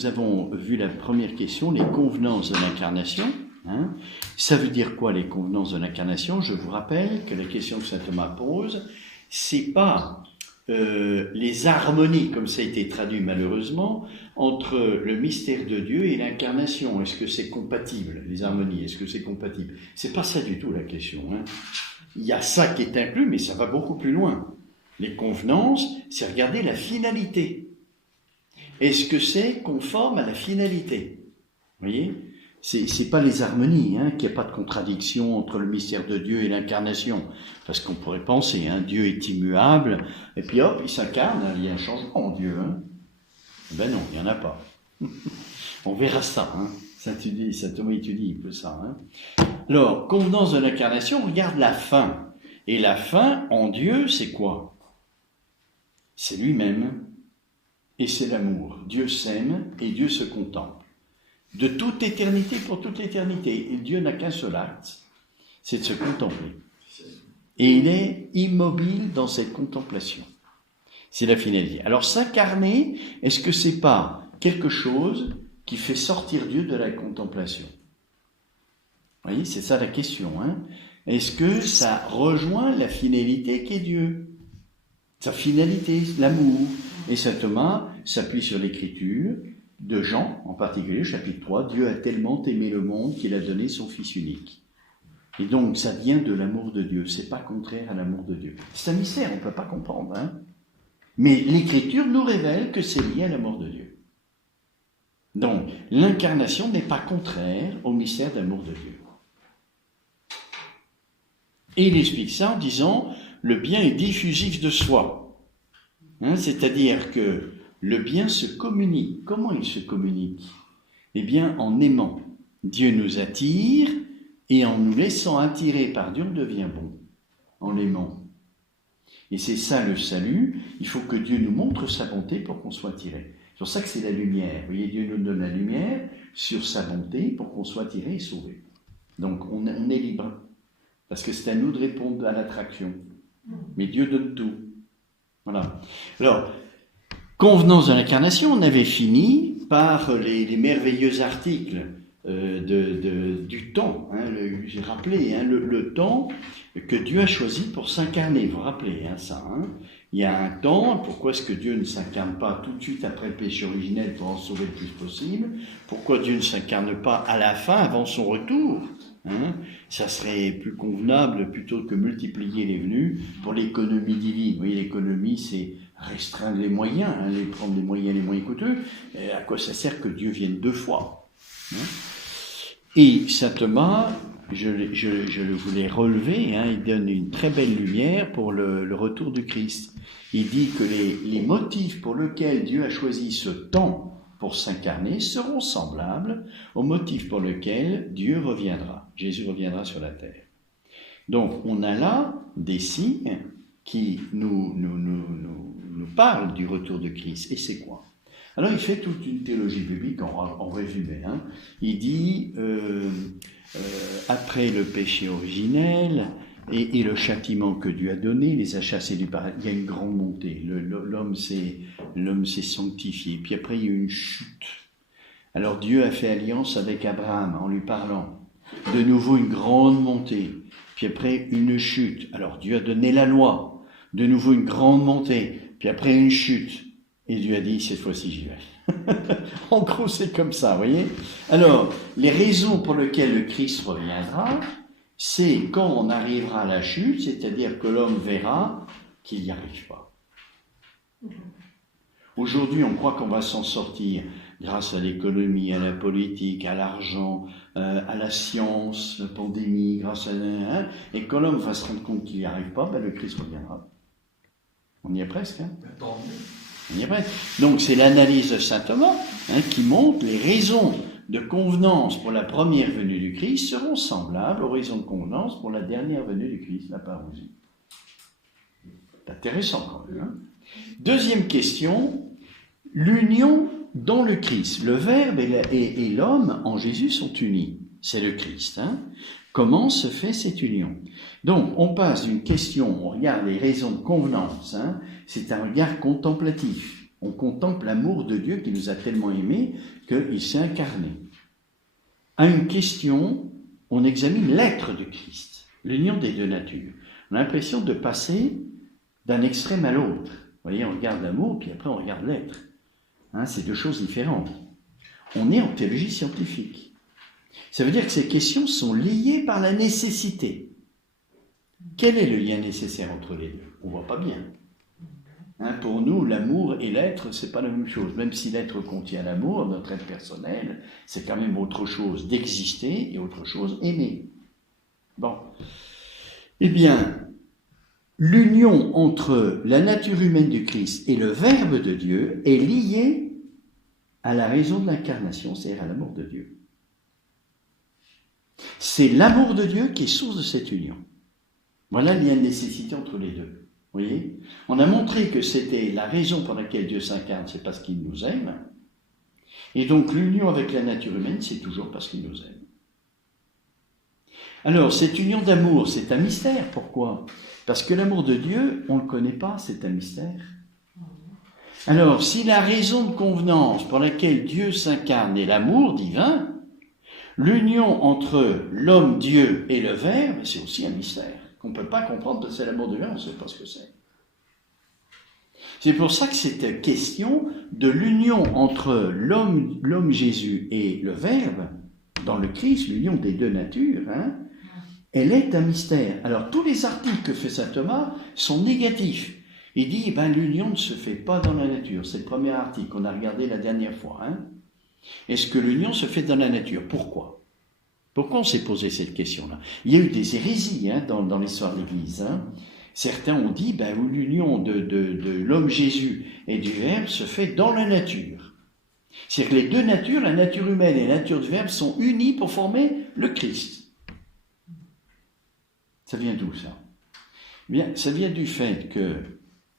nous avons vu la première question, les convenances de l'incarnation. Hein. Ça veut dire quoi les convenances de l'incarnation? Je vous rappelle que la question que saint Thomas pose, c'est pas les harmonies, comme ça a été traduit malheureusement, entre le mystère de Dieu et l'incarnation. Est-ce que c'est compatible, les harmonies? Est-ce que c'est compatible? C'est pas ça du tout la question. Hein. Il y a ça qui est inclus, mais ça va beaucoup plus loin. Les convenances, c'est regarder la finalité. Est-ce que c'est conforme à la finalité? Vous voyez? C'est pas les harmonies, hein, qu'il n'y a pas de contradiction entre le mystère de Dieu et l'incarnation. Parce qu'on pourrait penser, hein, Dieu est immuable, et puis hop, il s'incarne, il y a un changement en Dieu. Hein. Ben non, il n'y en a pas. On verra ça, hein. Saint Thomas étudie un peu ça. Hein. Alors, convenance de l'incarnation, on regarde la fin. Et la fin, en Dieu, c'est quoi? C'est lui-même. Et c'est l'amour. Dieu s'aime et Dieu se contemple. De toute éternité pour toute éternité. Et Dieu n'a qu'un seul acte, c'est de se contempler. Et il est immobile dans cette contemplation. C'est la finalité. Alors s'incarner, est-ce que c'est pas quelque chose qui fait sortir Dieu de la contemplation? Vous voyez, c'est ça la question. Hein? Est-ce que ça rejoint la finalité qu'est Dieu? Sa finalité, l'amour. Et saint Thomas s'appuie sur l'écriture de Jean, en particulier, chapitre 3, Dieu a tellement aimé le monde qu'il a donné son Fils unique. Et donc, ça vient de l'amour de Dieu, c'est pas contraire à l'amour de Dieu. C'est un mystère, on ne peut pas comprendre, hein. Mais l'écriture nous révèle que c'est lié à l'amour de Dieu. Donc, l'incarnation n'est pas contraire au mystère d'amour de Dieu. Et il explique ça en disant, le bien est diffusif de soi. Hein, c'est-à-dire que le bien se communique. Comment il se communique? Eh bien, en aimant. Dieu nous attire, et en nous laissant attirer par Dieu, on devient bon, en l'aimant. Et c'est ça le salut, il faut que Dieu nous montre sa bonté pour qu'on soit attiré. C'est pour ça que c'est la lumière. Vous voyez, Dieu nous donne la lumière sur sa bonté pour qu'on soit attiré et sauvé. Donc, on est libre. Parce que c'est à nous de répondre à l'attraction. Mais Dieu donne tout. Voilà. Alors, convenance de l'incarnation, on avait fini par les merveilleux articles du temps. Hein, j'ai rappelé hein, le temps que Dieu a choisi pour s'incarner. Vous vous rappelez hein, ça. Hein. Il y a un temps, pourquoi est-ce que Dieu ne s'incarne pas tout de suite après le péché originel pour en sauver le plus possible? Pourquoi Dieu ne s'incarne pas à la fin, avant son retour? Hein, ça serait plus convenable plutôt que multiplier les venues pour l'économie divine. Vous voyez, l'économie, c'est restreindre les moyens, hein, prendre les moyens coûteux. Et à quoi ça sert que Dieu vienne deux fois hein? Et saint Thomas, je le voulais relever, hein, il donne une très belle lumière pour le retour du Christ. Il dit que les motifs pour lesquels Dieu a choisi ce temps pour s'incarner seront semblables aux motifs pour lesquels Dieu reviendra. Jésus reviendra sur la terre. Donc, on a là des signes qui nous parlent du retour de Christ. Et c'est quoi? Alors, il fait toute une théologie biblique en résumé. Hein. Il dit, après le péché originel et le châtiment que Dieu a donné, les a chassés du paradis, il y a une grande montée. L'homme s'est sanctifié. Puis après, il y a eu une chute. Alors, Dieu a fait alliance avec Abraham en lui parlant. De nouveau, une grande montée. Puis après, une chute. Alors, Dieu a donné la loi. De nouveau, une grande montée. Puis après, une chute. Et Dieu a dit, cette fois-ci, j'y vais. En gros, c'est comme ça, vous voyez. Alors, les raisons pour lesquelles le Christ reviendra, c'est quand on arrivera à la chute, c'est-à-dire que l'homme verra qu'il n'y arrive pas. Aujourd'hui, on croit qu'on va s'en sortir grâce à l'économie, à la politique, à l'argent, à la science, la pandémie, grâce à... Hein, et quand l'homme va se rendre compte qu'il n'y arrive pas, ben le Christ reviendra. On y est presque. Hein. On y est presque. Donc c'est l'analyse de saint Thomas hein, qui montre les raisons de convenance pour la première venue du Christ seront semblables aux raisons de convenance pour la dernière venue du Christ, la parousie. C'est intéressant quand même. Hein. Deuxième question, l'union dans le Christ. Le Verbe et l'homme en Jésus sont unis. C'est le Christ. Hein. Comment se fait cette union? Donc, on passe d'une question, on regarde les raisons de convenance, hein, c'est un regard contemplatif. On contemple l'amour de Dieu qui nous a tellement aimés qu'il s'est incarné. À une question, on examine l'être de Christ, l'union des deux natures. On a l'impression de passer d'un extrême à l'autre. Vous voyez, on regarde l'amour, puis après on regarde l'être. C'est deux choses différentes. On est en théologie scientifique. Ça veut dire que ces questions sont liées par la nécessité. Quel est le lien nécessaire entre les deux? On ne voit pas bien. Pour nous, l'amour et l'être, c'est pas la même chose. Même si l'être contient l'amour, notre être personnel, c'est quand même autre chose d'exister et autre chose aimer. Bon. Eh bien, l'union entre la nature humaine du Christ et le Verbe de Dieu est liée à la raison de l'incarnation, c'est-à-dire à l'amour de Dieu. C'est l'amour de Dieu qui est source de cette union. Voilà le lien de nécessité entre les deux. Vous voyez ? On a montré que c'était la raison pour laquelle Dieu s'incarne, c'est parce qu'il nous aime. Et donc l'union avec la nature humaine, c'est toujours parce qu'il nous aime. Alors, cette union d'amour, c'est un mystère. Pourquoi ? Parce que l'amour de Dieu, on ne le connaît pas, c'est un mystère. Alors, si la raison de convenance pour laquelle Dieu s'incarne est l'amour divin, l'union entre l'homme-Dieu et le Verbe, c'est aussi un mystère qu'on ne peut pas comprendre parce que c'est l'amour de Dieu, on ne sait pas ce que c'est. C'est pour ça que cette question de l'union entre l'homme Jésus et le Verbe, dans le Christ, l'union des deux natures, elle est un mystère. Alors, tous les articles que fait saint Thomas sont négatifs. Il dit, l'union ne se fait pas dans la nature. C'est le premier article qu'on a regardé la dernière fois. Est-ce que l'union se fait dans la nature ? Pourquoi ? Pourquoi on s'est posé cette question-là ? Il y a eu des hérésies dans l'histoire de l'Église. Certains ont dit, l'union de l'homme Jésus et du Verbe se fait dans la nature. C'est-à-dire que les deux natures, la nature humaine et la nature du Verbe, sont unies pour former le Christ. Ça vient d'où, ça ? Bien, ça vient du fait que,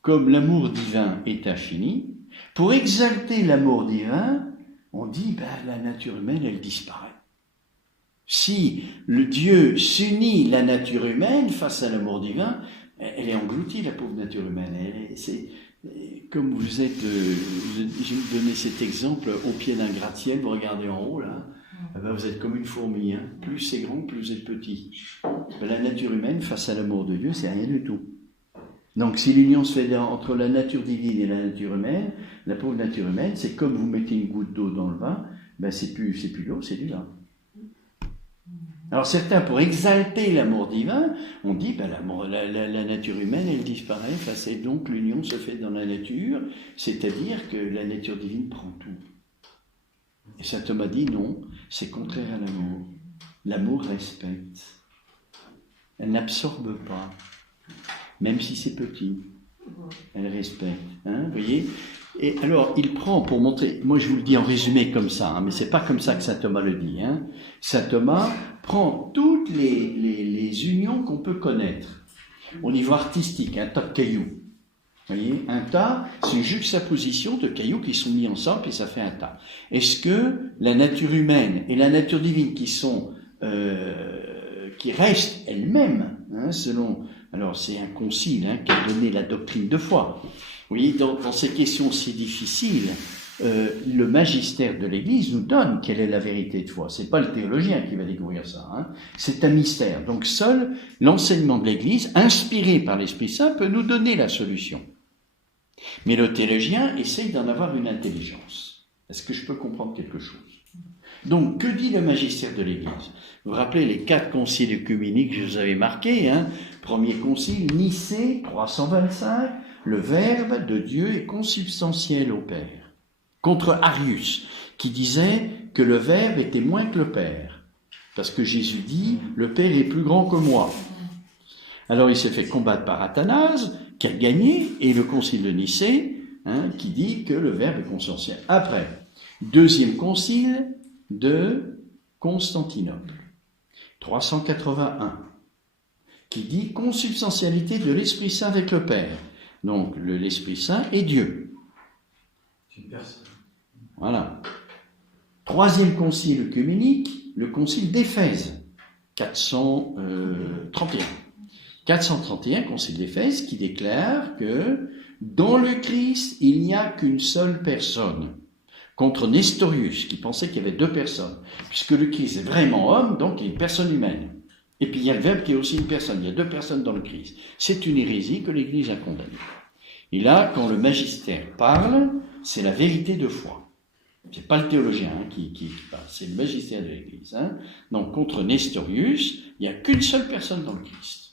comme l'amour divin est infini, pour exalter l'amour divin, on dit, la nature humaine, elle disparaît. Si le Dieu s'unit la nature humaine face à l'amour divin, elle est engloutie, la pauvre nature humaine. Comme vous êtes, je vais vous donner cet exemple, au pied d'un gratte-ciel, vous regardez en haut, là, vous êtes comme une fourmi. Plus c'est grand, plus vous êtes petit. La nature humaine face à l'amour de Dieu, c'est rien du tout. Donc si l'union se fait entre la nature divine et la nature humaine, la pauvre nature humaine, c'est comme vous mettez une goutte d'eau dans le vin, c'est plus l'eau, c'est du vin. Alors certains, pour exalter l'amour divin, on dit la nature humaine, elle disparaît, et donc l'union se fait dans la nature, c'est-à-dire que la nature divine prend tout. Et saint Thomas dit non, c'est contraire à l'amour. L'amour respecte. Elle n'absorbe pas, même si c'est petit. Elle respecte. Vous voyez ? Et alors, il prend pour montrer, moi je vous le dis en résumé comme ça, mais c'est pas comme ça que saint Thomas le dit. Saint Thomas prend toutes les unions qu'on peut connaître au niveau artistique, un tas de cailloux. Vous voyez, un tas, c'est une juxtaposition de cailloux qui sont mis ensemble et ça fait un tas. Est-ce que la nature humaine et la nature divine qui restent elles-mêmes, selon, alors c'est un concile qui a donné la doctrine de foi. Vous voyez, dans ces questions si difficiles, le magistère de l'Église nous donne quelle est la vérité de foi. C'est pas le théologien qui va découvrir ça. C'est un mystère. Donc seul l'enseignement de l'Église, inspiré par l'Esprit Saint, peut nous donner la solution. Mais le théologien essaye d'en avoir une intelligence. Est-ce que je peux comprendre quelque chose ? Donc, que dit le magistère de l'Église ? Vous vous rappelez les 4 conciles œcuméniques que je vous avais marqués. Premier concile, Nicée, 325, le Verbe de Dieu est consubstantiel au Père. Contre Arius, qui disait que le Verbe était moins que le Père. Parce que Jésus dit, le Père est plus grand que moi. Alors il s'est fait combattre par Athanase, qui a gagné, et le concile de Nicée, qui dit que le Verbe est consubstantiel. Après, 2e concile de Constantinople, 381, qui dit consubstantialité de l'Esprit Saint avec le Père. Donc l'Esprit Saint est Dieu. C'est une personne. Voilà. 3e concile œcuménique, le concile d'Éphèse, 431. 431, concile d'Éphèse, qui déclare que Dans le Christ, il n'y a qu'une seule personne. Contre Nestorius, qui pensait qu'il y avait deux personnes. Puisque le Christ est vraiment homme, donc il est une personne humaine. Et puis il y a le Verbe qui est aussi une personne. Il y a deux personnes dans le Christ. C'est une hérésie que l'Église a condamnée. Et là, quand le magistère parle, c'est la vérité de foi. C'est pas le théologien qui parle, c'est le magistère de l'Église. Donc contre Nestorius, il n'y a qu'une seule personne dans le Christ.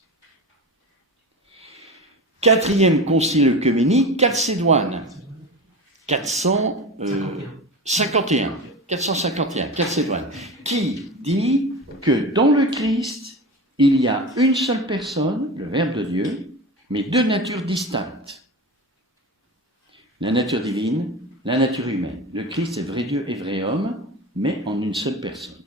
Quatrième concile œcuménique, Chalcédoine. 451, Chalcédoine, qui dit que dans le Christ, il y a une seule personne, le Verbe de Dieu, mais deux natures distinctes. La nature divine, la nature humaine. Le Christ est vrai Dieu et vrai homme, mais en une seule personne.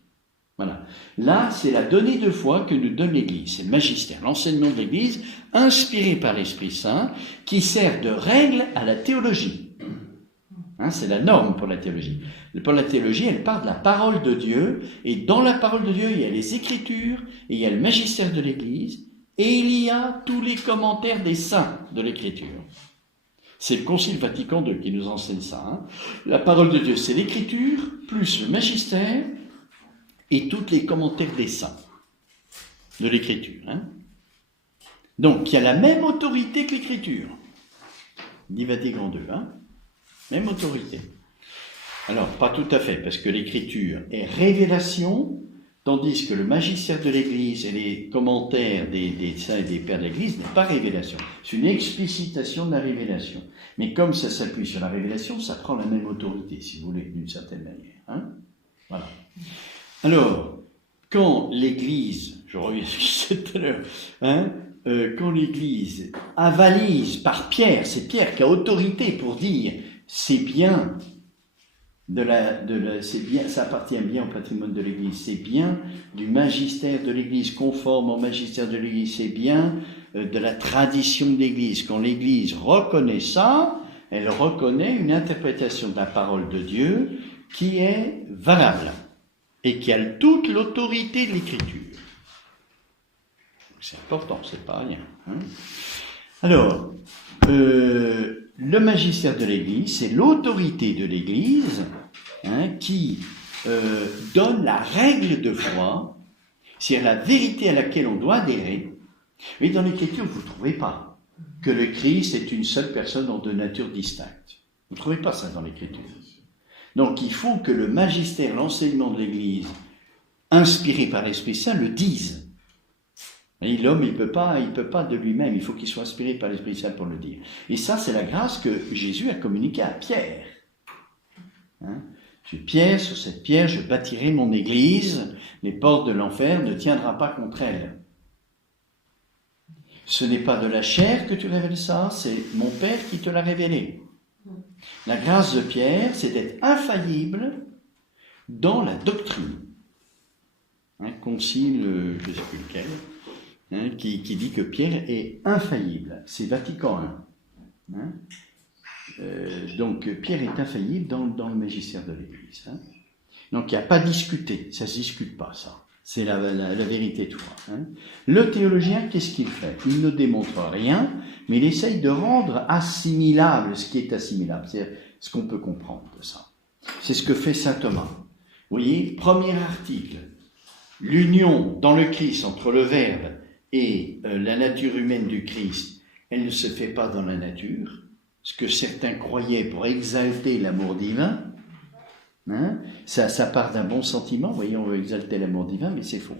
Voilà. Là, c'est la donnée de foi que nous donne l'Église. C'est le magistère, l'enseignement de l'Église, inspiré par l'Esprit Saint, qui sert de règle à la théologie. C'est la norme pour la théologie. Pour la théologie, elle part de la parole de Dieu, et dans la parole de Dieu, il y a les Écritures, et il y a le magistère de l'Église, et il y a tous les commentaires des saints de l'Écriture. C'est le Concile Vatican II qui nous enseigne ça. La parole de Dieu, c'est l'Écriture, plus le magistère, et tous les commentaires des saints de l'Écriture. Donc, il y a la même autorité que l'Écriture, dit Vatican II. Même autorité. Alors, pas tout à fait, parce que l'Écriture est révélation, tandis que le magistère de l'Église et les commentaires des saints et des pères de l'Église n'est pas révélation. C'est une explicitation de la révélation. Mais comme ça s'appuie sur la révélation, ça prend la même autorité, si vous voulez, d'une certaine manière. Voilà. Alors, quand l'Église, je reviens à ce que je disais tout à l'heure, quand l'Église avalise par Pierre, c'est Pierre qui a autorité pour dire c'est bien, c'est bien, ça appartient bien au patrimoine de l'Église, c'est bien du magistère de l'Église, conforme au magistère de l'Église, c'est bien de la tradition de l'Église. Quand l'Église reconnaît ça, elle reconnaît une interprétation de la parole de Dieu qui est valable et qui a toute l'autorité de l'Écriture. C'est important, c'est pas rien. Alors, le magistère de l'Église, c'est l'autorité de l'Église qui donne la règle de foi, c'est la vérité à laquelle on doit adhérer. Mais dans l'Écriture, vous ne trouvez pas que le Christ est une seule personne en deux natures distinctes. Vous ne trouvez pas ça dans l'Écriture. Donc il faut que le magistère, l'enseignement de l'Église, inspiré par l'Esprit Saint, le dise. Et l'homme, il peut pas de lui-même, il faut qu'il soit inspiré par l'Esprit Saint pour le dire. Et ça, c'est la grâce que Jésus a communiquée à Pierre. Pierre, sur cette pierre, je bâtirai mon église, les portes de l'enfer ne tiendront pas contre elle. Ce n'est pas de la chair que tu révèles ça, c'est mon Père qui te l'a révélé. La grâce de Pierre, c'est d'être infaillible dans la doctrine. Concile, je ne sais plus lequel, qui dit que Pierre est infaillible. C'est Vatican I. Donc Pierre est infaillible dans le magistère de l'Église. Donc il n'y a pas à discuter, ça ne se discute pas ça. C'est la vérité de foi. Le théologien, qu'est-ce qu'il fait? Il ne démontre rien, mais il essaye de rendre assimilable ce qui est assimilable, c'est-à-dire ce qu'on peut comprendre de ça. C'est ce que fait saint Thomas. Vous voyez, premier article, l'union dans le Christ entre le Verbe et la nature humaine du Christ, elle ne se fait pas dans la nature, ce que certains croyaient pour exalter l'amour divin. Ça part d'un bon sentiment, vous voyez, on veut exalter l'amour divin, mais c'est faux.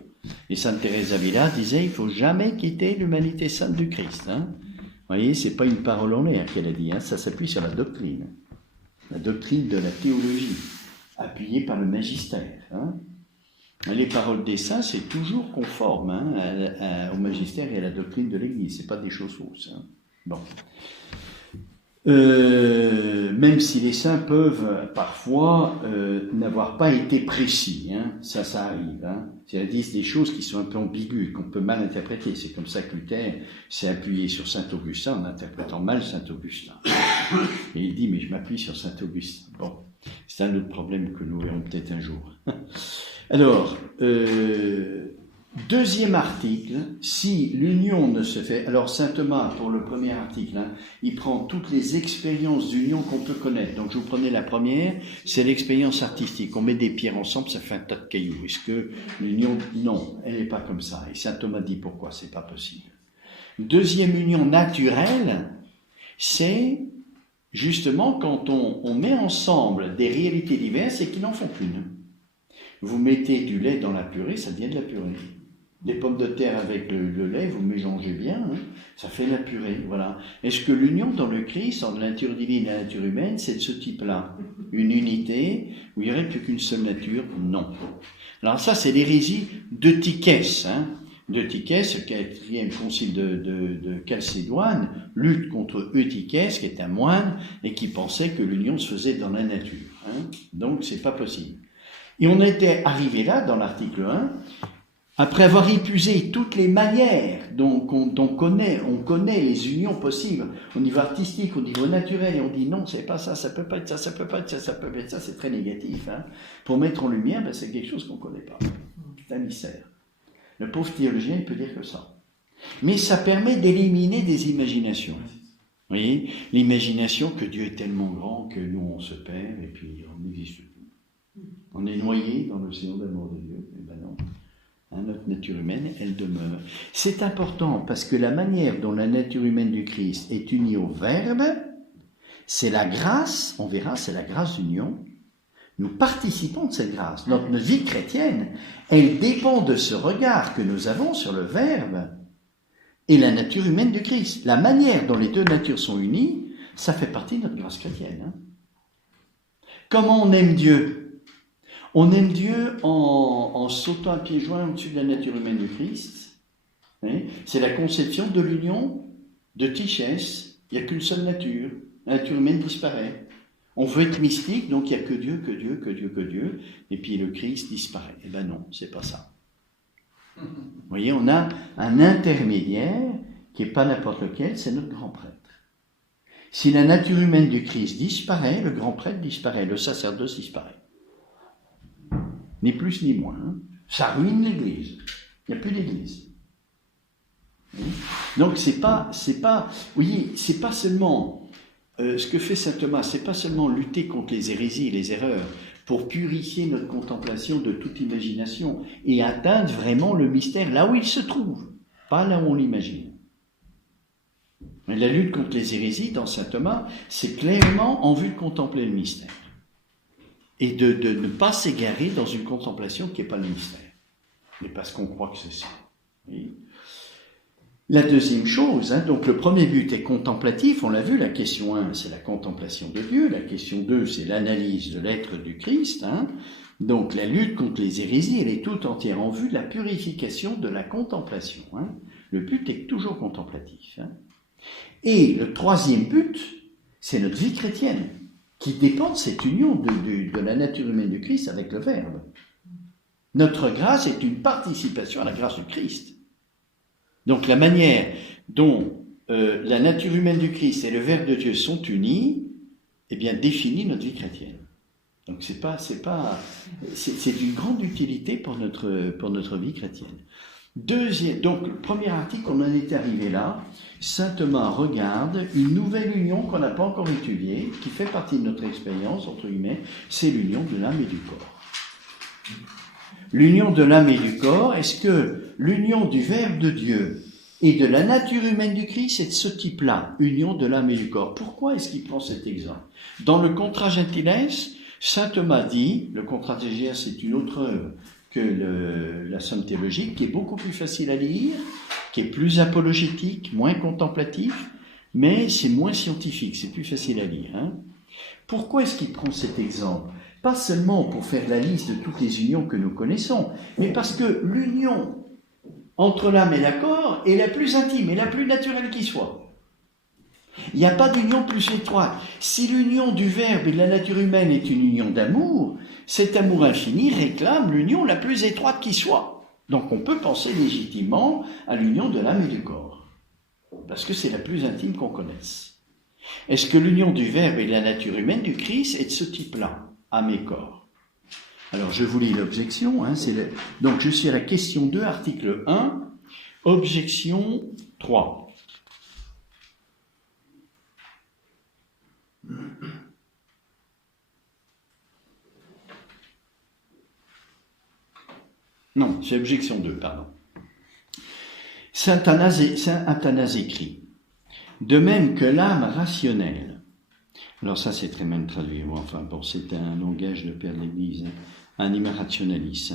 Et sainte Thérèse d'Avila disait, il ne faut jamais quitter l'humanité sainte du Christ. Vous voyez, ce n'est pas une parole en l'air qu'elle a dit, ça s'appuie sur la doctrine de la théologie, appuyée par le magistère. Les paroles des saints, c'est toujours conforme au magistère et à la doctrine de l'Église, ce n'est pas des choses fausses. Bon. Même si les saints peuvent parfois n'avoir pas été précis, ça arrive. Ils disent des choses qui sont un peu ambiguës, qu'on peut mal interpréter. C'est comme ça que Luther s'est appuyé sur saint Augustin en interprétant mal saint Augustin. Et il dit, mais je m'appuie sur saint Augustin. Bon, c'est un autre problème que nous verrons peut-être un jour. Alors, Deuxième article, si l'union ne se fait... Alors saint Thomas, pour le premier article, il prend toutes les expériences d'union qu'on peut connaître. Donc je vous prenais la première, c'est l'expérience artistique. On met des pierres ensemble, ça fait un tas de cailloux. Est-ce que l'union... Non, elle n'est pas comme ça. Et saint Thomas dit pourquoi, c'est pas possible. Deuxième union naturelle, c'est justement quand on met ensemble des réalités diverses et qui n'en font qu'une. Vous mettez du lait dans la purée, ça devient de la purée. Des pommes de terre avec le lait, vous mélangez bien, ça fait la purée, voilà. Est-ce que l'union dans le Christ, entre la nature divine et la nature humaine, c'est de ce type-là? Une unité où il n'y aurait plus qu'une seule nature? Non. Alors ça, c'est l'hérésie d'Eutychès, d'Eutychès, le 4e concile de Chalcédoine, lutte contre Eutychès, qui est un moine, et qui pensait que l'union se faisait dans la nature. Donc, c'est pas possible. Et on était arrivé là, dans l'article 1, après avoir épuisé toutes les manières dont on connaît les unions possibles, au niveau artistique, au niveau naturel, et on dit non, c'est pas ça, ça peut pas être ça, ça peut pas être ça, ça peut pas être ça, c'est très négatif. Pour mettre en lumière, c'est quelque chose qu'on connaît pas. C'est un mystère. Le pauvre théologien, il peut dire que ça. Mais ça permet d'éliminer des imaginations. Vous voyez, l'imagination que Dieu est tellement grand que nous, on se perd et puis on n'existe plus. On est noyé dans l'océan d'amour de Dieu. Eh ben non. Notre nature humaine, elle demeure. C'est important parce que la manière dont la nature humaine du Christ est unie au Verbe, c'est la grâce, on verra, c'est la grâce d'union. Nous participons de cette grâce. Notre vie chrétienne, elle dépend de ce regard que nous avons sur le Verbe et la nature humaine du Christ. La manière dont les deux natures sont unies, ça fait partie de notre grâce chrétienne. Comment on aime Dieu? On aime Dieu en sautant à pieds joints au-dessus de la nature humaine du Christ. C'est la conception de l'union de Tychès. Il n'y a qu'une seule nature. La nature humaine disparaît. On veut être mystique, donc il n'y a que Dieu, que Dieu, que Dieu, que Dieu. Et puis le Christ disparaît. Eh bien non, c'est pas ça. Vous voyez, on a un intermédiaire qui n'est pas n'importe lequel, c'est notre grand prêtre. Si la nature humaine du Christ disparaît, le grand prêtre disparaît, le sacerdoce disparaît. Ni plus ni moins. Ça ruine l'Église. Il n'y a plus d'Église. Donc c'est pas, vous voyez, c'est pas seulement ce que fait saint Thomas, c'est pas seulement lutter contre les hérésies et les erreurs pour purifier notre contemplation de toute imagination et atteindre vraiment le mystère là où il se trouve, pas là où on l'imagine. La lutte contre les hérésies dans saint Thomas, c'est clairement en vue de contempler le mystère. Et de ne pas s'égarer dans une contemplation qui n'est pas le mystère, mais parce qu'on croit que c'est ça. Oui. La deuxième chose, donc le premier but est contemplatif, on l'a vu, la question 1, c'est la contemplation de Dieu, la question 2, c'est l'analyse de l'être du Christ. Donc la lutte contre les hérésies, elle est tout entière en vue de la purification de la contemplation. Le but est toujours contemplatif. Et le troisième but, c'est notre vie chrétienne, qui dépend de cette union de la nature humaine du Christ avec le Verbe. Notre grâce est une participation à la grâce du Christ. Donc la manière dont la nature humaine du Christ et le Verbe de Dieu sont unis, eh bien, définit notre vie chrétienne. Donc c'est d'une grande utilité pour notre vie chrétienne. Donc, le premier article, on en est arrivé là. Saint Thomas regarde une nouvelle union qu'on n'a pas encore étudiée, qui fait partie de notre expérience, entre guillemets, c'est l'union de l'âme et du corps. L'union de l'âme et du corps, est-ce que l'union du Verbe de Dieu et de la nature humaine du Christ est de ce type-là, union de l'âme et du corps? Pourquoi est-ce qu'il prend cet exemple? Dans le Contra Gentiles, saint Thomas dit, le Contra Gentiles, c'est une autre œuvre que la Somme théologique, qui est beaucoup plus facile à lire, qui est plus apologétique, moins contemplatif, mais c'est moins scientifique, c'est plus facile à lire. Pourquoi est-ce qu'il prend cet exemple? Pas seulement pour faire la liste de toutes les unions que nous connaissons, mais parce que l'union entre l'âme et le corps est la plus intime et la plus naturelle qui soit. Il n'y a pas d'union plus étroite. Si l'union du Verbe et de la nature humaine est une union d'amour, cet amour infini réclame l'union la plus étroite qui soit. Donc on peut penser légitimement à l'union de l'âme et du corps, parce que c'est la plus intime qu'on connaisse. Est-ce que l'union du Verbe et de la nature humaine du Christ est de ce type-là, âme et corps? Alors, je vous lis l'objection. Donc, je suis à la question 2, article 1, objection 3. Non, c'est objection 2, pardon. Saint Athanase écrit « De même que l'âme rationnelle », alors ça c'est très mal traduit, enfin bon, c'est un langage de Père de l'Église, anima rationalis,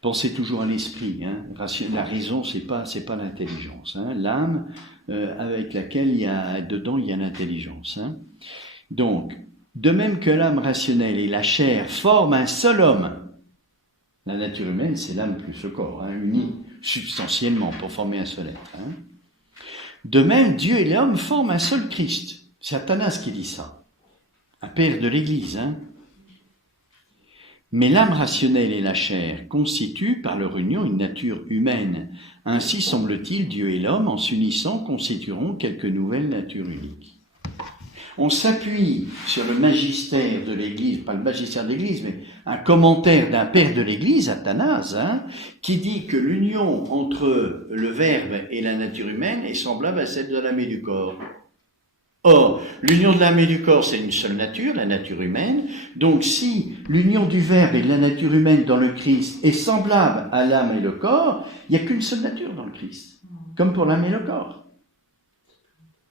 pensez toujours à l'esprit, la raison c'est pas l'intelligence, l'âme avec laquelle il y a l'intelligence. Donc, de même que l'âme rationnelle et la chair forment un seul homme, la nature humaine c'est l'âme plus le corps, unis substantiellement pour former un seul être. De même, Dieu et l'homme forment un seul Christ. C'est Athanase qui dit ça, un père de l'Église. Mais l'âme rationnelle et la chair constituent par leur union une nature humaine. Ainsi, semble-t-il, Dieu et l'homme, en s'unissant, constitueront quelque nouvelle nature unique. On s'appuie sur le magistère de l'Église, pas le magistère de l'Église, mais un commentaire d'un père de l'Église, Athanase, qui dit que l'union entre le Verbe et la nature humaine est semblable à celle de l'âme et du corps. Or, l'union de l'âme et du corps, c'est une seule nature, la nature humaine. Donc, si l'union du Verbe et de la nature humaine dans le Christ est semblable à l'âme et le corps, il n'y a qu'une seule nature dans le Christ, comme pour l'âme et le corps.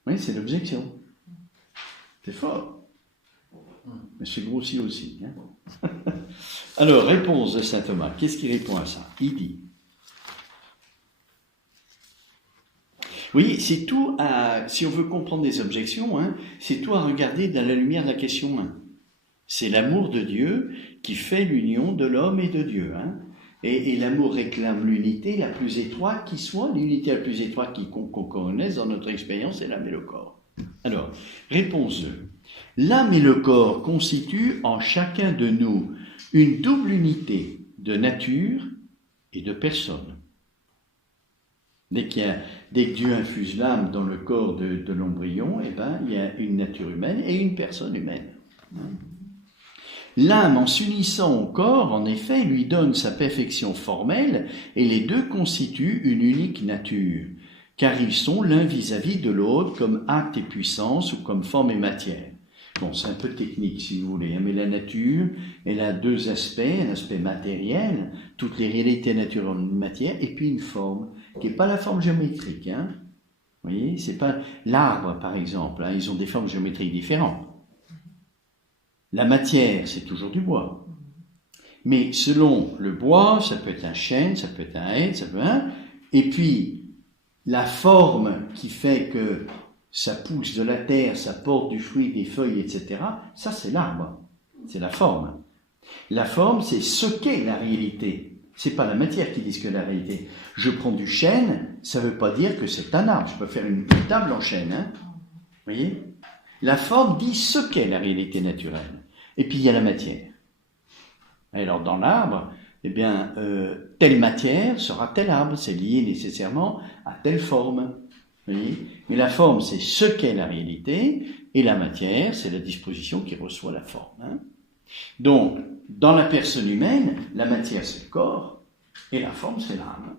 Oui, c'est l'objection. C'est fort. Mais c'est grossi aussi. Alors, réponse de saint Thomas. Qu'est-ce qu'il répond à ça? Il dit. Oui, c'est tout à. Si on veut comprendre des objections, c'est tout à regarder dans la lumière de la question 1. C'est l'amour de Dieu qui fait l'union de l'homme et de Dieu. Et l'amour réclame l'unité la plus étroite qui soit, l'unité la plus étroite qu'on connaisse dans notre expérience, c'est l'âme et le corps. Alors, réponse 2. L'âme et le corps constituent en chacun de nous une double unité de nature et de personne. Dès que Dieu infuse l'âme dans le corps de l'embryon, il y a une nature humaine et une personne humaine. L'âme, en s'unissant au corps, en effet, lui donne sa perfection formelle et les deux constituent une unique nature, car ils sont l'un vis-à-vis de l'autre comme acte et puissance ou comme forme et matière. Bon, c'est un peu technique si vous voulez, mais la nature, elle a deux aspects, un aspect matériel, toutes les réalités naturelles en une matière, et puis une forme, qui n'est pas la forme géométrique. Vous voyez, c'est pas l'arbre par exemple, ils ont des formes géométriques différentes. La matière, c'est toujours du bois. Mais selon le bois, ça peut être un chêne, ça peut être un hêtre, ça peut être et puis la forme qui fait que ça pousse de la terre, ça porte du fruit, des feuilles, etc., ça c'est l'arbre, c'est la forme. La forme, c'est ce qu'est la réalité. C'est pas la matière qui dit ce que la réalité. Je prends du chêne, ça veut pas dire que c'est un arbre. Je peux faire une table en chêne, Vous voyez ? La forme dit ce qu'est la réalité naturelle. Et puis il y a la matière. Alors dans l'arbre, telle matière sera tel arbre, c'est lié nécessairement à telle forme. Vous voyez ? Mais la forme, c'est ce qu'est la réalité, et la matière, c'est la disposition qui reçoit la forme. Donc, dans la personne humaine, la matière, c'est le corps, et la forme, c'est l'âme.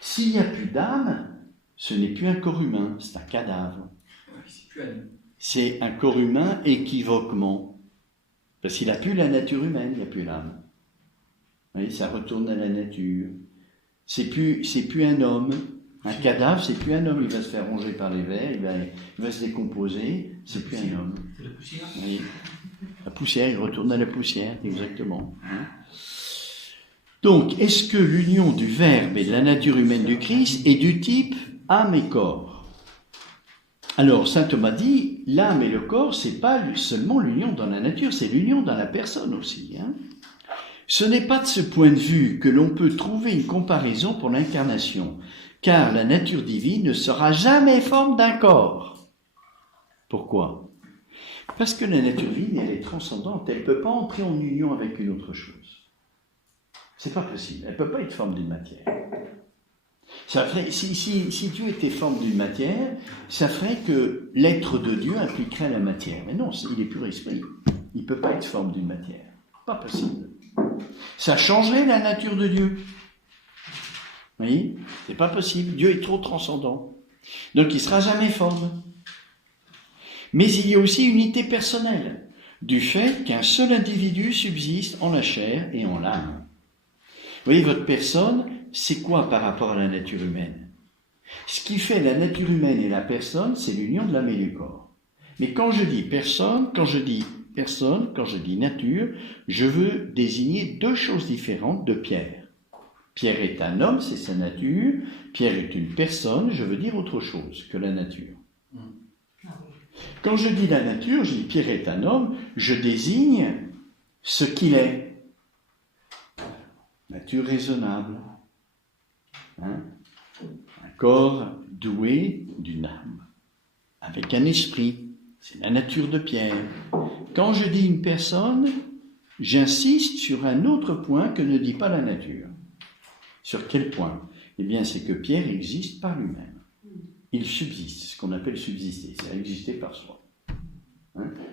S'il n'y a plus d'âme, ce n'est plus un corps humain, c'est un cadavre. C'est un corps humain équivoquement. Parce qu'il n'a plus la nature humaine, il n'y a plus l'âme. Vous voyez, ça retourne à la nature. C'est plus un homme. Un cadavre, c'est plus un homme. Il va se faire ronger par les vers, il va se décomposer. C'est plus un homme. C'est la poussière. Oui. La poussière, il retourne à la poussière, exactement. Donc, est-ce que l'union du Verbe et de la nature humaine du Christ est du type âme et corps? Alors, saint Thomas dit, l'âme et le corps, c'est pas seulement l'union dans la nature, c'est l'union dans la personne aussi. Ce n'est pas de ce point de vue que l'on peut trouver une comparaison pour l'incarnation, car la nature divine ne sera jamais forme d'un corps. Pourquoi? Parce que la nature divine, elle est transcendante, elle ne peut pas entrer en union avec une autre chose. C'est pas possible, elle ne peut pas être forme d'une matière. Ça ferait, si Dieu était forme d'une matière, ça ferait que l'être de Dieu impliquerait la matière. Mais non, il est pur esprit. Il ne peut pas être forme d'une matière. Pas possible. ça changerait la nature de Dieu. Vous voyez? C'est pas possible. Dieu est trop transcendant. Donc il ne sera jamais forme. Mais il y a aussi unité personnelle, du fait qu'un seul individu subsiste en la chair et en l'âme. Vous voyez, votre personne, c'est quoi par rapport à la nature humaine? Ce qui fait la nature humaine et la personne, c'est l'union de l'âme et du corps. Mais quand je dis personne, quand je dis nature, je veux désigner deux choses différentes de Pierre. Pierre est un homme, c'est sa nature. Pierre est une personne, je veux dire autre chose que la nature. Quand je dis la nature, je dis Pierre est un homme, je désigne ce qu'il est. Nature raisonnable. Un corps doué d'une âme, avec un esprit. C'est la nature de Pierre. Quand je dis une personne, j'insiste sur un autre point que ne dit pas la nature. Sur quel point? Eh bien, c'est que Pierre existe par lui-même. Il subsiste, ce qu'on appelle subsister, c'est exister par soi.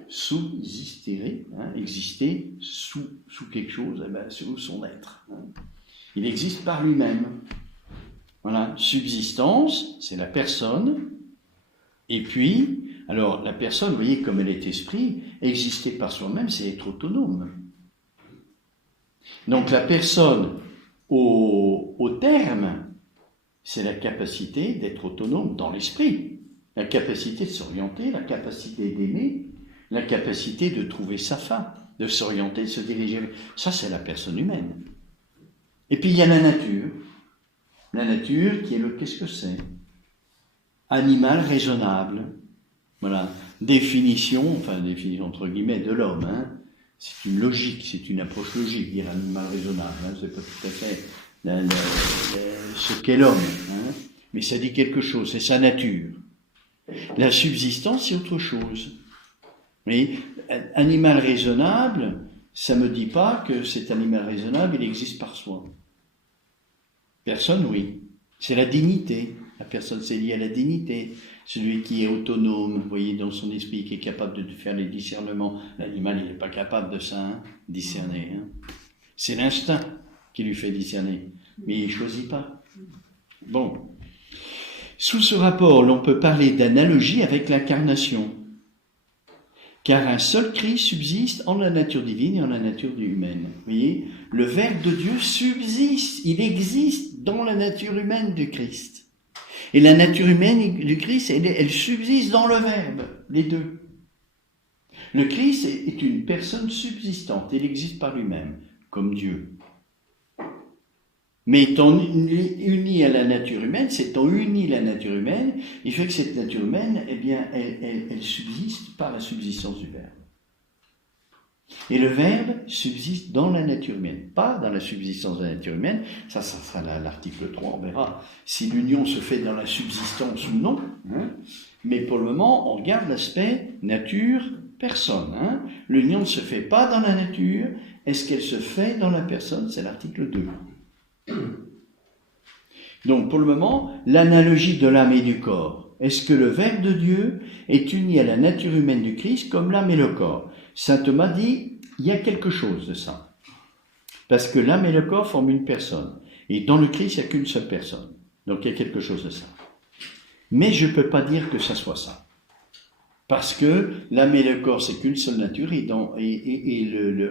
Subsister, exister sous quelque chose, sous son être. Il existe par lui-même. Voilà, subsistance, c'est la personne. Et puis, alors la personne, vous voyez, comme elle est esprit, exister par soi-même, c'est être autonome. Donc la personne, au terme, c'est la capacité d'être autonome dans l'esprit, la capacité de s'orienter, la capacité d'aimer, la capacité de trouver sa fin, de s'orienter, de se diriger. Ça, c'est la personne humaine. Et puis il y a la nature. La nature qui est qu'est-ce que c'est? Animal raisonnable. Voilà. Définition entre guillemets de l'homme. C'est une logique, c'est une approche logique, dire animal raisonnable. C'est pas tout à fait ce qu'est l'homme. Mais ça dit quelque chose, c'est sa nature. La subsistance, c'est autre chose. Mais animal raisonnable, ça ne me dit pas que cet animal raisonnable, il existe par soi. Personne, oui. C'est la dignité. La personne, c'est lié à la dignité. Celui qui est autonome, vous voyez, dans son esprit, qui est capable de faire les discernements. L'animal, il n'est pas capable de ça, discerner. C'est l'instinct qui lui fait discerner. Mais il ne choisit pas. Bon. Sous ce rapport, l'on peut parler d'analogie avec l'incarnation. Car un seul Christ subsiste en la nature divine et en la nature humaine. Vous voyez, le Verbe de Dieu subsiste, il existe dans la nature humaine du Christ. Et la nature humaine du Christ, elle subsiste dans le Verbe, les deux. Le Christ est une personne subsistante, il existe par lui-même, comme Dieu. Mais étant uni à la nature humaine, s'étant uni à la nature humaine, il fait que cette nature humaine, eh bien, elle subsiste par la subsistance du Verbe. Et le Verbe subsiste dans la nature humaine, pas dans la subsistance de la nature humaine. Ça sera l'article 3, on verra si l'union se fait dans la subsistance ou non. Mais pour le moment, on regarde l'aspect nature-personne. L'union ne se fait pas dans la nature. Est-ce qu'elle se fait dans la personne? C'est l'article 2. Donc pour le moment, l'analogie de l'âme et du corps. Est-ce que le Verbe de Dieu est uni à la nature humaine du Christ comme l'âme et le corps? Saint Thomas dit, il y a quelque chose de ça. Parce que l'âme et le corps forment une personne. Et dans le Christ, il n'y a qu'une seule personne. Donc il y a quelque chose de ça. Mais je ne peux pas dire que ça soit ça. Parce que l'âme et le corps, c'est qu'une seule nature. Et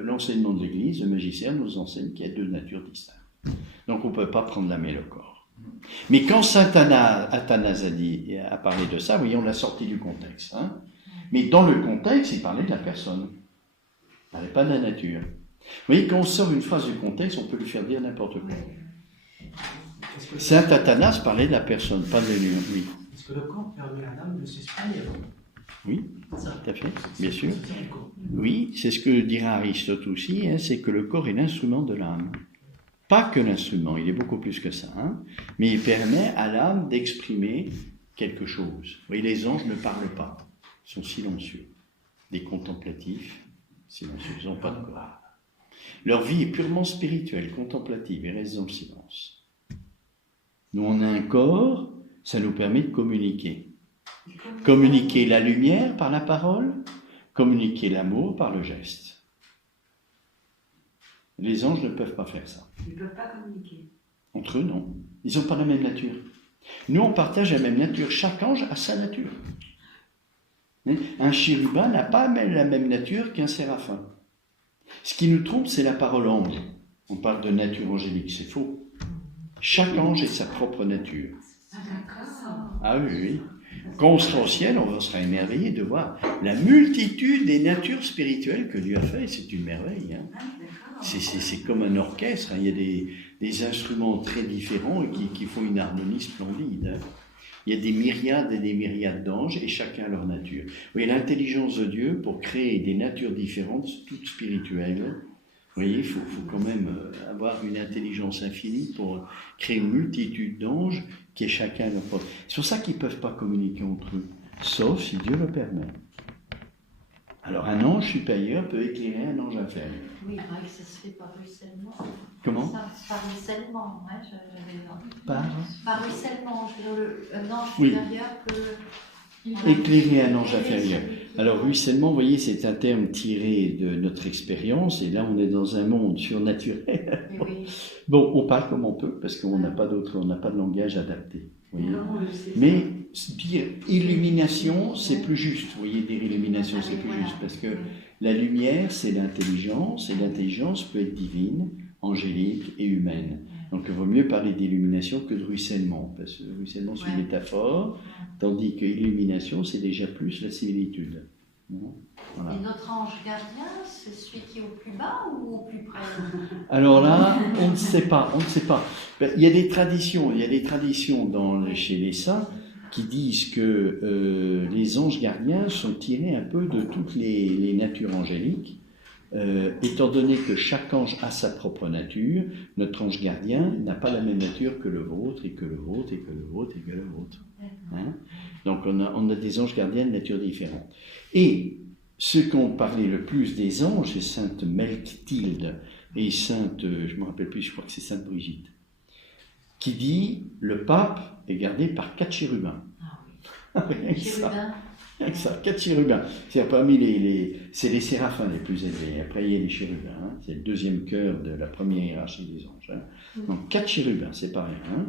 l'enseignement de l'Église, le magicien, nous enseigne qu'il y a deux natures distinctes. Donc on ne peut pas prendre l'âme et le corps. Mais quand saint Athanase a parlé de ça, oui, on l'a sorti du contexte. Mais dans le contexte, il parlait de la personne. Il ne parlait pas de la nature. Vous voyez, quand on sort une phrase du contexte, on peut lui faire dire n'importe quoi. Saint Athanase parlait de la personne, pas de l'union. Oui. Est-ce que le corps permet à l'âme de s'exprimer? Oui, tout à fait, bien sûr. Oui, c'est ce que dira Aristote aussi, c'est que le corps est l'instrument de l'âme. Pas que l'instrument, il est beaucoup plus que ça, mais il permet à l'âme d'exprimer quelque chose. Vous voyez, les anges ne parlent pas, ils sont silencieux. Des contemplatifs, silencieux, ils n'ont pas de corps. Leur vie est purement spirituelle, contemplative, et reste dans le silence. Nous, on a un corps, ça nous permet de communiquer. Communiquer la lumière par la parole, communiquer l'amour par le geste. Les anges ne peuvent pas faire ça. Ils ne peuvent pas communiquer. Entre eux, non. Ils n'ont pas la même nature. Nous, on partage la même nature. Chaque ange a sa nature. Un chérubin n'a pas la même nature qu'un séraphin. Ce qui nous trompe, c'est la parole ange. On parle de nature angélique, c'est faux. Chaque ange a sa propre nature. Ah, d'accord. Ah oui, oui. Quand on sera au ciel, on sera émerveillé de voir la multitude des natures spirituelles que Dieu a fait. C'est une merveille. Hein. Ah, d'accord. C'est comme un orchestre. Hein. Il y a des instruments très différents et qui font une harmonie splendide. Hein. Il y a des myriades et des myriades d'anges et chacun a leur nature. Oui, l'intelligence de Dieu pour créer des natures différentes, toutes spirituelles. Vous voyez, il faut quand même avoir une intelligence infinie pour créer une multitude d'anges qui est chacun leur propre. C'est pour ça qu'ils ne peuvent pas communiquer entre eux, sauf si Dieu le permet. Alors un ange supérieur peut éclairer un ange inférieur. Oui, il paraît que ça se fait par ruissellement. Comment ? Ça, par ruissellement, ouais, j'avais Par ruissellement, un ange Oui. supérieur peut... Éclairer un ange inférieur. Alors, ruissellement, vous voyez, c'est un terme tiré de notre expérience, et là, on est dans un monde surnaturel. Oui, oui. Bon, on parle comme on peut, parce qu'on n'a pas on n'a pas de langage adapté. Vous voyez. Comment on le sait? Mais dire illumination, c'est plus juste. Vous voyez, dire illumination, c'est plus juste, parce que la lumière, c'est l'intelligence, et l'intelligence peut être divine, angélique et humaine. Donc, il vaut mieux parler d'illumination que de ruissellement, parce que ruissellement, c'est une métaphore, tandis que illumination, c'est déjà plus la similitude. Voilà. Et notre ange gardien, c'est celui qui est au plus bas ou au plus près? Alors là, on ne sait pas. Il y a des traditions, chez les saints qui disent que les anges gardiens sont tirés un peu de toutes les natures angéliques. Étant donné que chaque ange a sa propre nature, notre ange gardien n'a pas la même nature que le vôtre, et que le vôtre, et que le vôtre, et que le vôtre. Hein? Donc on a des anges gardiens de nature différente. Et ceux qui ont parlé le plus des anges, c'est Sainte Melchtilde et Sainte, je ne me rappelle plus, je crois que c'est Sainte Brigitte, qui dit le pape est gardé par 4 chérubins. Ah oui. Rien que ça. Chérubin. Avec ça, 4 chérubins. C'est parmi c'est les séraphins les plus élevés. Après, il y a les chérubins. Hein. C'est le deuxième cœur de la première hiérarchie des anges. Hein. Donc, 4 chérubins, c'est pas rien. Hein.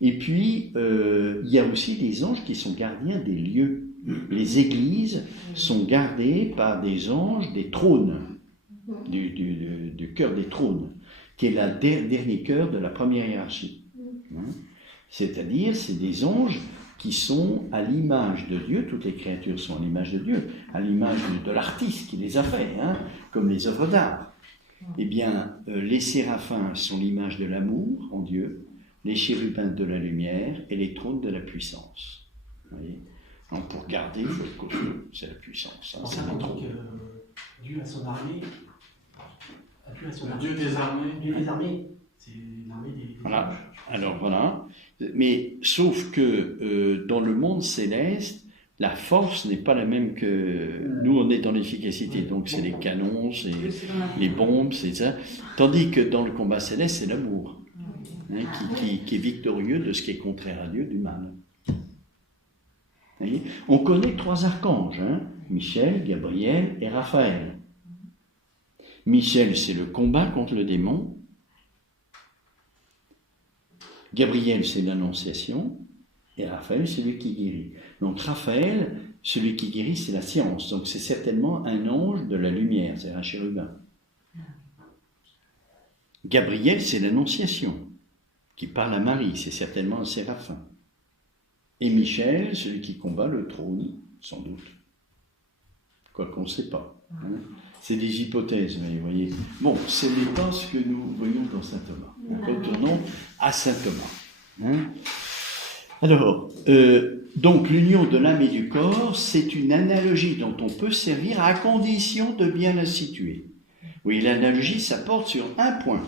Et puis, il y a aussi des anges qui sont gardiens des lieux. Les églises sont gardées par des anges des trônes, du cœur des trônes, qui est le dernier cœur de la première hiérarchie. Hein. C'est-à-dire, c'est des anges qui sont à l'image de Dieu, toutes les créatures sont à l'image de Dieu, à l'image de l'artiste qui les a fait, hein, comme les œuvres d'art. Eh bien, les séraphins sont l'image de l'amour en Dieu, les chérubins de la lumière et les trônes de la puissance. Vous voyez ? Donc, pour garder, il faut être costaud, c'est la puissance. Hein, On c'est sait les donc trônes. Dieu a son armée. Le Dieu des armées. Dieu des armées. C'est l'armée des Voilà. anges. Alors voilà, mais sauf que dans le monde céleste, la force n'est pas la même que nous, on est dans l'efficacité, donc c'est les canons, c'est les bombes, c'est ça. Tandis que dans le combat céleste, c'est l'amour, hein, qui est victorieux de ce qui est contraire à Dieu, du mal. Vous voyez, on connaît 3 archanges, hein, Michel, Gabriel et Raphaël. Michel, c'est le combat contre le démon. Gabriel, c'est l'annonciation, et Raphaël, c'est lui qui guérit. Donc Raphaël, celui qui guérit, c'est la science. Donc c'est certainement un ange de la lumière, c'est un chérubin. Gabriel, c'est l'annonciation, qui parle à Marie, c'est certainement un séraphin. Et Michel, celui qui combat le trône, sans doute. Quoi qu'on ne sait pas. Hein. C'est des hypothèses, mais vous voyez. Bon, ce n'est pas ce que nous voyons dans saint Thomas. Retournons à saint Thomas. Hein. Alors, donc l'union de l'âme et du corps, c'est une analogie dont on peut servir à condition de bien la situer. Oui, l'analogie, ça porte sur un point.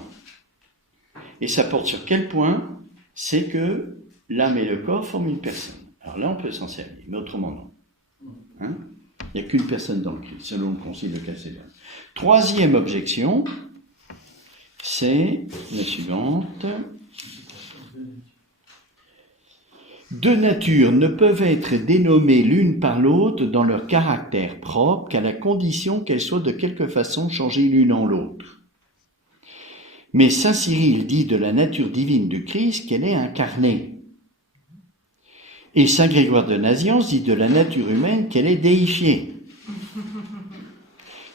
Et ça porte sur quel point? C'est que l'âme et le corps forment une personne. Alors là, on peut s'en servir, mais autrement non. Hein? Il n'y a qu'une personne dans le Christ, selon le Concile de Chalcédoine. 3e objection, c'est la suivante. 2 natures ne peuvent être dénommées l'une par l'autre dans leur caractère propre qu'à la condition qu'elles soient de quelque façon changées l'une en l'autre. Mais saint Cyril dit de la nature divine du Christ qu'elle est incarnée. Et saint Grégoire de Nazianze dit de la nature humaine qu'elle est déifiée.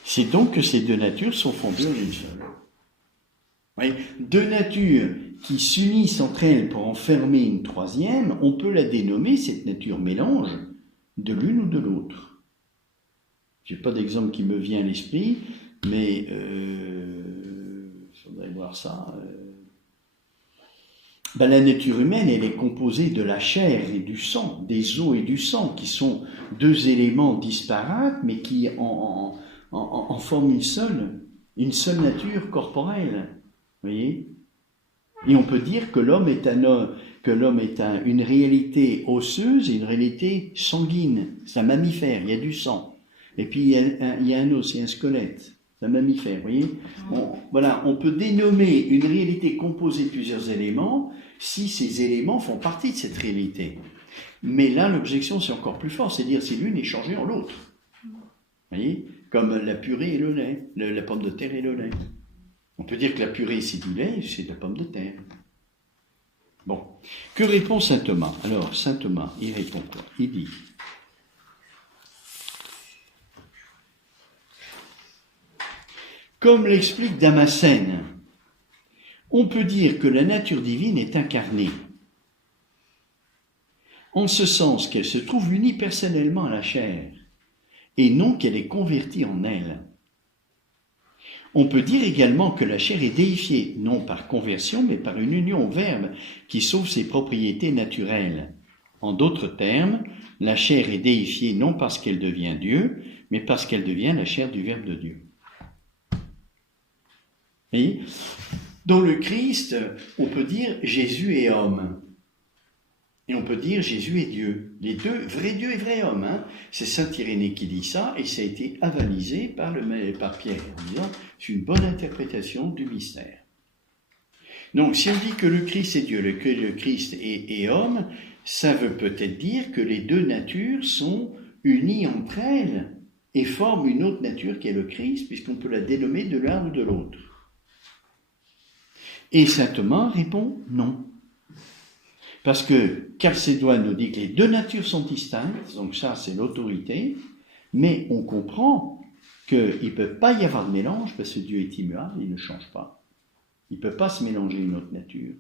C'est donc que ces deux natures sont fondées en une seule. Vous voyez, deux natures qui s'unissent entre elles pour en fermer une troisième, on peut la dénommer, cette nature mélange, de l'une ou de l'autre. Je n'ai pas d'exemple qui me vient à l'esprit, mais il faudrait voir ça. La nature humaine, elle est composée de la chair et du sang, des os et du sang, qui sont deux éléments disparates, mais qui en forment une seule nature corporelle. Vous voyez ? Et on peut dire que l'homme est une réalité osseuse et une réalité sanguine. C'est un mammifère, il y a du sang. Et puis il y a un os, il y a un squelette. C'est un mammifère, vous voyez ? On peut dénommer une réalité composée de plusieurs éléments si ces éléments font partie de cette réalité. Mais là, l'objection, c'est encore plus fort, c'est-à-dire si l'une est changée en l'autre. Vous voyez ? Comme la purée et le lait, la pomme de terre et le lait. On peut dire que la purée, c'est du lait, c'est de la pomme de terre. Bon. Que répond saint Thomas ? Alors, saint Thomas, il répond quoi ? Il dit, comme l'explique Damascène, on peut dire que la nature divine est incarnée, en ce sens qu'elle se trouve unie personnellement à la chair, et non qu'elle est convertie en elle. On peut dire également que la chair est déifiée, non par conversion, mais par une union au Verbe qui sauve ses propriétés naturelles. En d'autres termes, la chair est déifiée non parce qu'elle devient Dieu, mais parce qu'elle devient la chair du Verbe de Dieu. Et dans le Christ, on peut dire Jésus est homme. Et on peut dire Jésus est Dieu. Les deux, vrai Dieu et vrai homme. C'est saint Irénée qui dit ça, et ça a été avalisé par Pierre, en disant c'est une bonne interprétation du mystère. Donc, si on dit que le Christ est Dieu, que le Christ est homme, ça veut peut-être dire que les deux natures sont unies entre elles et forment une autre nature qui est le Christ, puisqu'on peut la dénommer de l'un ou de l'autre. Et saint Thomas répond non. Parce que Chalcédoine nous dit que les deux natures sont distinctes, donc ça c'est l'autorité, mais on comprend qu'il ne peut pas y avoir de mélange, parce que Dieu est immuable, il ne change pas. Il ne peut pas se mélanger une autre nature.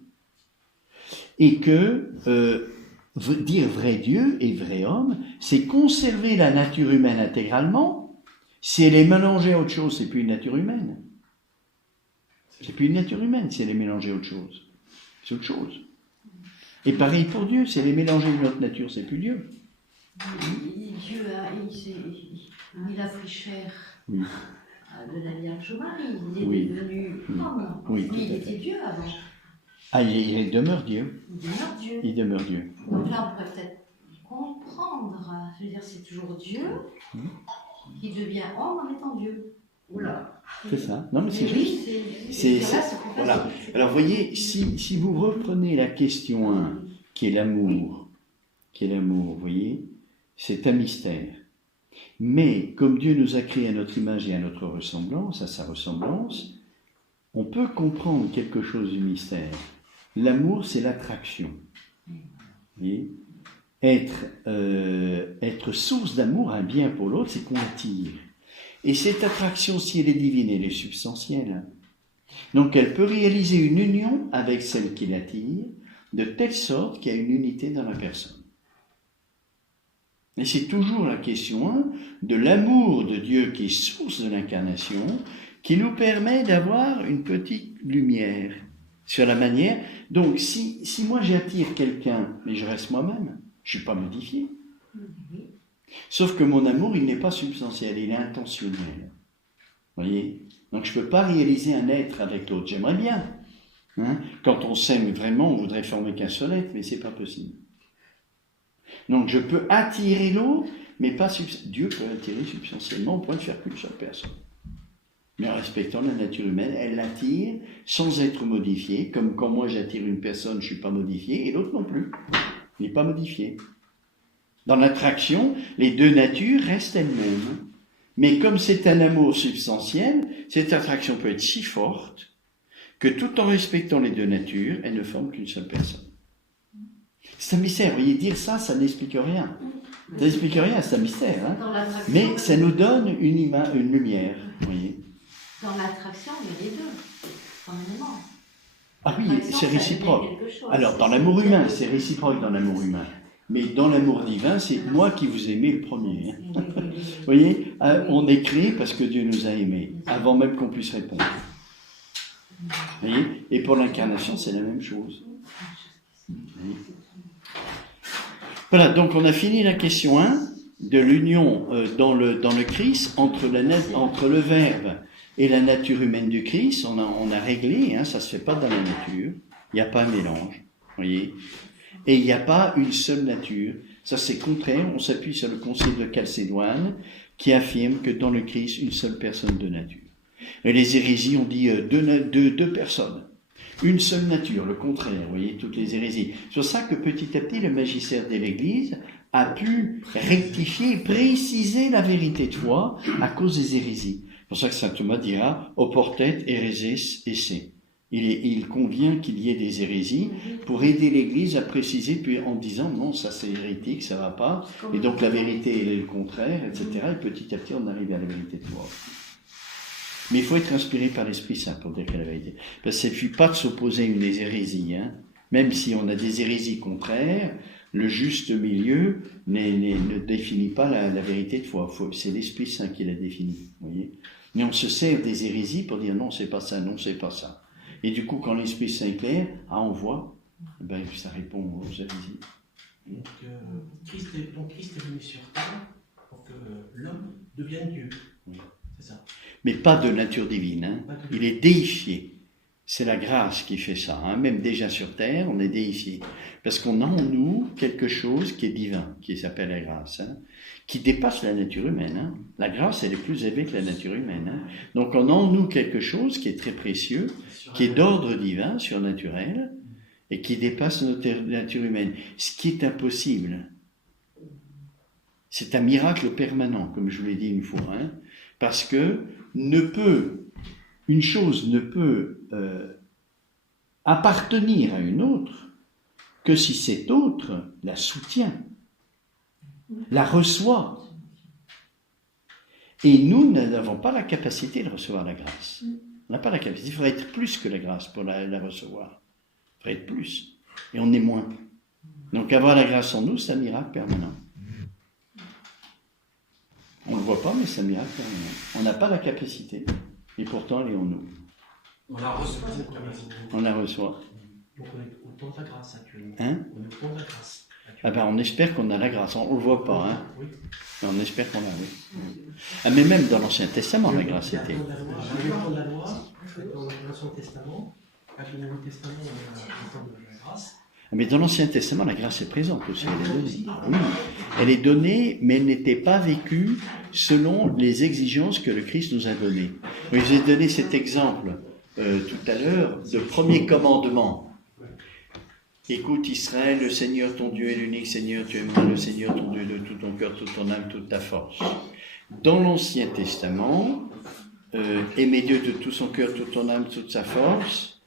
Et que dire vrai Dieu et vrai homme, c'est conserver la nature humaine intégralement. Si elle est mélangée à autre chose, c'est plus une nature humaine. C'est plus une nature humaine si elle est mélangée à autre chose. C'est autre chose. Et pareil pour Dieu, si elle est mélangée à une autre nature, c'est plus Dieu. Dieu il a pris chair de la Vierge Marie, il est devenu homme. Oui, il était Dieu avant. Ah, il demeure Dieu. Il demeure Dieu. Donc là, on pourrait peut-être comprendre. Je veux dire, c'est toujours Dieu qui devient homme en étant Dieu. Oula. C'est ça. Non, mais c'est juste. Voilà. Alors, vous voyez, si vous reprenez la question 1, qui est l'amour, vous voyez, c'est un mystère. Mais, comme Dieu nous a créé à notre image et à notre ressemblance, à sa ressemblance, on peut comprendre quelque chose du mystère. L'amour, c'est l'attraction. Vous voyez ? Être source d'amour, un bien pour l'autre, c'est qu'on attire. Et cette attraction, si elle est divine, elle est substantielle. Donc elle peut réaliser une union avec celle qui l'attire, de telle sorte qu'il y a une unité dans la personne. Et c'est toujours la question de l'amour de Dieu qui est source de l'incarnation, qui nous permet d'avoir une petite lumière sur la manière. Donc si moi j'attire quelqu'un, mais je reste moi-même, je ne suis pas modifié. Sauf que mon amour, il n'est pas substantiel, il est intentionnel. Vous voyez ? Donc je ne peux pas réaliser un être avec l'autre. J'aimerais bien. Quand on s'aime vraiment, on voudrait former qu'un seul être, mais ce n'est pas possible. Donc je peux attirer l'autre, mais pas Dieu peut attirer substantiellement, on pourrait ne faire qu'une seule personne. Mais en respectant la nature humaine, elle l'attire sans être modifiée, comme quand moi j'attire une personne, je ne suis pas modifié, et l'autre non plus. Il n'est pas modifié. Dans l'attraction, les deux natures restent elles-mêmes. Mais comme c'est un amour substantiel, cette attraction peut être si forte que tout en respectant les deux natures, elles ne forment qu'une seule personne. C'est un mystère, vous voyez, dire ça, ça n'explique rien. Ça n'explique rien, c'est un mystère. Hein. Mais ça nous donne une lumière, vous voyez. Dans l'attraction, il y a les deux, formellement. Ah oui, c'est réciproque. Alors, dans l'amour humain, c'est réciproque dans l'amour humain. Mais dans l'amour divin, c'est moi qui vous aimez le premier. Hein. Vous voyez, on est créé parce que Dieu nous a aimés, avant même qu'on puisse répondre. Vous voyez. Et pour l'incarnation, c'est la même chose. Voilà, donc on a fini la question 1 de l'union dans le Christ entre le Verbe et la nature humaine du Christ. On a réglé, hein, ça ne se fait pas dans la nature, il n'y a pas un mélange, vous voyez. Et il n'y a pas une seule nature, ça c'est contraire, on s'appuie sur le concile de Chalcédoine qui affirme que dans le Christ, une seule personne de nature. Et les hérésies ont dit deux personnes. Une seule nature, le contraire, vous voyez, toutes les hérésies. C'est pour ça que petit à petit, le magistère de l'Église a pu rectifier, préciser la vérité de foi à cause des hérésies. C'est pour ça que saint Thomas dira « oportet héréses esse ». Il convient qu'il y ait des hérésies pour aider l'Église à préciser, puis en disant « non, ça c'est hérétique, ça ne va pas ». Et donc la vérité elle est le contraire, etc. Et petit à petit, on arrive à la vérité de foi. Mais il faut être inspiré par l'Esprit Saint pour dire quelle est la vérité. Parce qu'il ne suffit pas de s'opposer à une hérésie. Hein. Même si on a des hérésies contraires, le juste milieu ne définit pas la vérité de foi. C'est l'Esprit Saint qui la définit. Voyez. Mais on se sert des hérésies pour dire non, c'est pas ça, non, c'est pas ça. Et du coup, quand l'Esprit Saint est clair, on voit, ben, ça répond aux hérésies. Donc, Christ est venu sur terre pour que l'homme devienne Dieu. Oui. C'est ça. Mais pas de nature divine. Hein. Il est déifié. C'est la grâce qui fait ça. Hein. Même déjà sur terre, on est déifié. Parce qu'on a en nous quelque chose qui est divin, qui s'appelle la grâce, hein, qui dépasse la nature humaine. Hein. La grâce, elle est plus élevée que la nature humaine. Hein. Donc on a en nous quelque chose qui est très précieux, qui est d'ordre divin, surnaturel, et qui dépasse notre nature humaine. Ce qui est impossible. C'est un miracle permanent, comme je vous l'ai dit une fois. Hein. Parce que une chose ne peut appartenir à une autre que si cette autre la soutient, la reçoit. Et nous n'avons pas la capacité de recevoir la grâce. On n'a pas la capacité. Il faudrait être plus que la grâce pour la recevoir. Il faudrait être plus. Et on est moins. Donc avoir la grâce en nous, c'est un miracle permanent. On ne le voit pas, mais c'est un miracle permanent. On n'a pas la capacité. Et pourtant, elle est en nous. On la reçoit, cette capacité. On la reçoit. Donc on est au temps de la grâce actuellement. Hein? On est au temps de la grâce. Ah ben, on espère qu'on a la grâce. On ne le voit pas, hein? Oui. Mais on espère qu'on l'a, oui. Ah, mais même dans l'Ancien Testament, la grâce était. Il y a le temps de la loi, dans l'Ancien Testament, avec le Nouveau Testament, on a le temps de la grâce. Mais dans l'Ancien Testament, la grâce est présente aussi, elle est donnée. Oui, elle est donnée, mais elle n'était pas vécue selon les exigences que le Christ nous a données. Je vous ai donné cet exemple tout à l'heure de premier commandement. Écoute Israël, le Seigneur ton Dieu est l'unique Seigneur, tu aimeras le Seigneur ton Dieu de tout ton cœur, toute ton âme, toute ta force. Dans l'Ancien Testament, aimer Dieu de tout son cœur, toute ton âme, toute sa force,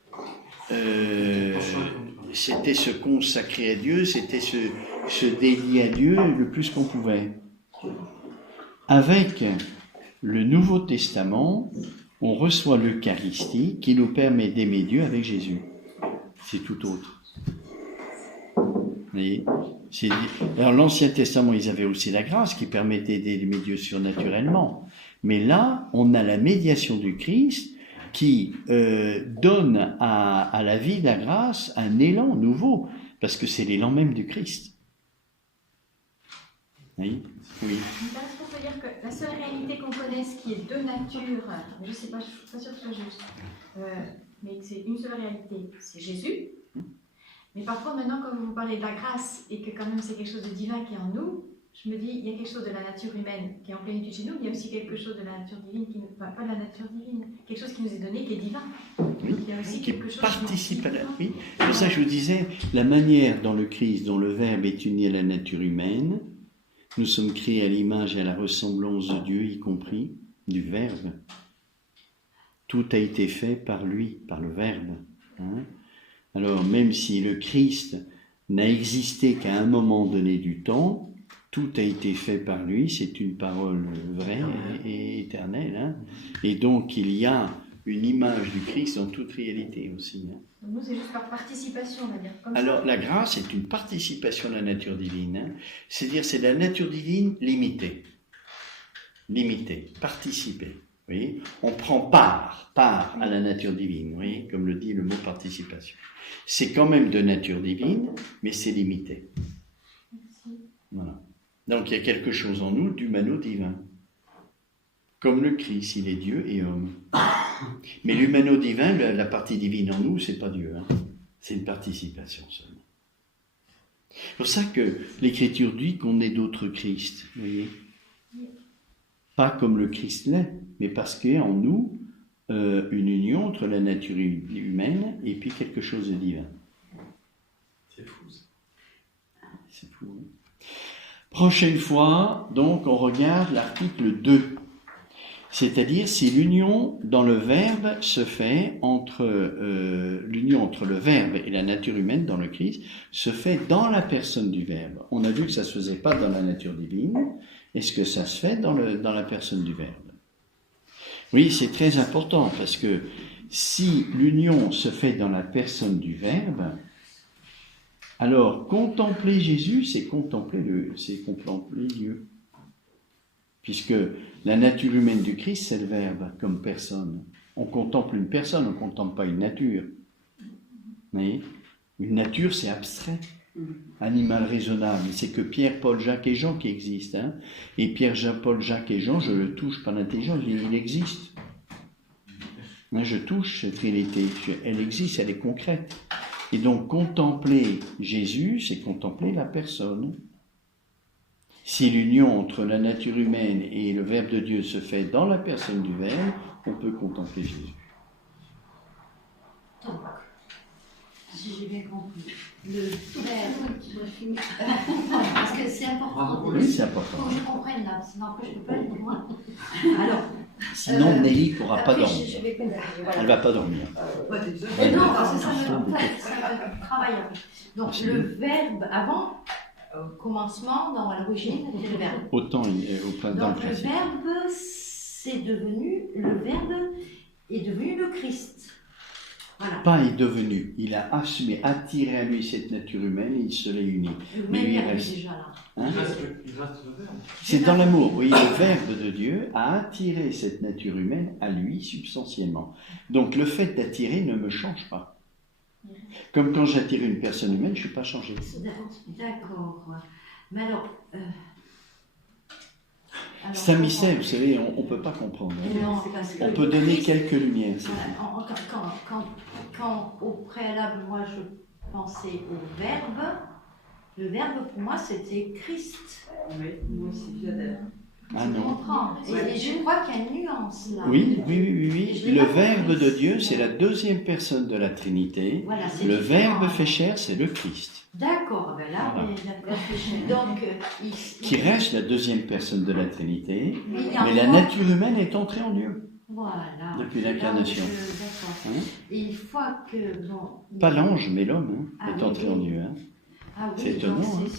c'était se consacrer à Dieu, c'était se dédier à Dieu le plus qu'on pouvait. Avec le Nouveau Testament, on reçoit l'Eucharistie qui nous permet d'aimer Dieu avec Jésus. C'est tout autre. Vous voyez ? Alors l'Ancien Testament, ils avaient aussi la grâce qui permettait d'aimer Dieu surnaturellement. Mais là, on a la médiation du Christ qui donne à la vie de la grâce un élan nouveau, parce que c'est l'élan même du Christ. Oui. Est-ce qu'on peut dire que la seule réalité qu'on connaisse qui est de nature, je ne sais pas, je ne suis pas sûre que ce soit juste, mais que c'est une seule réalité, c'est Jésus. Mais par contre, maintenant, quand vous parlez de la grâce et que quand même c'est quelque chose de divin qui est en nous, je me dis, il y a quelque chose de la nature humaine qui est en plénitude chez nous, mais il y a aussi quelque chose de la nature divine, pas de la nature divine, quelque chose qui nous est donné qui est divin. Oui, il y a aussi qui quelque chose participe à la vie. C'est pour ça que je vous disais, la manière dont le Christ, dont le Verbe est uni à la nature humaine, nous sommes créés à l'image et à la ressemblance de Dieu, y compris du Verbe. Tout a été fait par lui, par le Verbe. Hein. Alors, même si le Christ n'a existé qu'à un moment donné du temps, tout a été fait par lui, c'est une parole vraie et éternelle. Hein. Et donc, il y a une image du Christ dans toute réalité aussi. Hein. Nous, c'est juste par participation, on va dire. Comme Alors, la grâce est une participation de la nature divine. Hein. C'est-à-dire, c'est la nature divine limitée. Limitée, participée. Vous voyez, on prend part à la nature divine, vous voyez, comme le dit le mot participation. C'est quand même de nature divine, mais c'est limité. Voilà. Donc il y a quelque chose en nous d'humano-divin. Comme le Christ, il est Dieu et homme. Mais l'humano-divin, la partie divine en nous, c'est pas Dieu. Hein. C'est une participation seulement. C'est pour ça que l'Écriture dit qu'on est d'autres Christ, vous voyez. Pas comme le Christ l'est, mais parce qu'il y a en nous une union entre la nature humaine et puis quelque chose de divin. C'est fou, ça. C'est fou. Hein. Prochaine fois, donc, on regarde l'article 2. C'est-à-dire si l'union dans le Verbe se fait l'union entre le Verbe et la nature humaine dans le Christ se fait dans la personne du Verbe. On a vu que ça ne se faisait pas dans la nature divine. Est-ce que ça se fait dans la personne du Verbe? Oui, c'est très important parce que si l'union se fait dans la personne du Verbe, alors contempler Jésus, c'est contempler Dieu. Puisque la nature humaine du Christ, c'est le Verbe comme personne. On contemple une personne, on ne contemple pas une nature. Vous voyez? Une nature, c'est abstrait. Animal raisonnable, c'est que Pierre, Paul, Jacques et Jean qui existent. Hein. Et Pierre, Paul, Jacques et Jean, je le touche par l'intelligence, il existe. Hein, je touche cette réalité, elle existe, elle est concrète. Et donc contempler Jésus, c'est contempler la personne. Si l'union entre la nature humaine et le Verbe de Dieu se fait dans la personne du Verbe, on peut contempler Jésus. Donc, si j'ai bien compris, le Verbe, parce que c'est important. Oui, c'est important. Faut que je comprenne là, sinon après je ne peux pas le voir. Alors, Sinon, Nelly ne pourra pas après, dormir. je vais comprendre. Elle ne va pas dormir. Non, parce que ça me travaille un peu. Donc, le Verbe, avant, commencement, dans l'origine, c'était le Verbe. Autant dans le Donc, le principe. Verbe, c'est devenu, le Verbe est devenu le Christ. Voilà. Pas est devenu, il a assumé, attiré à lui cette nature humaine et il se l'est uni. Le Mais même lui, il Verbe reste. déjà là. Hein? Il reste le verbe. C'est dans l'amour. Oui, le Verbe de Dieu a attiré cette nature humaine à lui substantiellement. Donc le fait d'attirer ne me change pas. Comme quand j'attire une personne humaine, je ne suis pas changé. D'accord. Mais alors C'est un mystère, vous savez, on ne peut pas comprendre. Hein. Non, parce que On peut donner Christ- quelques lumières. c'est Voilà, tout. quand au préalable, moi, je pensais au Verbe, le Verbe, pour moi, c'était Christ. Oui, moi aussi, j'adhère. Ah Tu non. comprends? Et je crois qu'il y a une nuance là. Oui. Je l'ai Le pas Verbe compris. de Dieu, c'est la deuxième personne de la Trinité. Voilà, c'est Le différent. Verbe fait chair, c'est le Christ. D'accord, ben là, Voilà. d'accord. Donc, Qui reste la deuxième personne de la Trinité. il y a Mais la encore- nature humaine est entrée en Dieu. Voilà. Depuis Là, l'incarnation. D'accord. Hein? Et une fois que. Bon, Pas l'ange, mais l'homme Ah, est oui, entré oui. en Dieu. Hein. Ah oui, C'est étonnant, donc hein.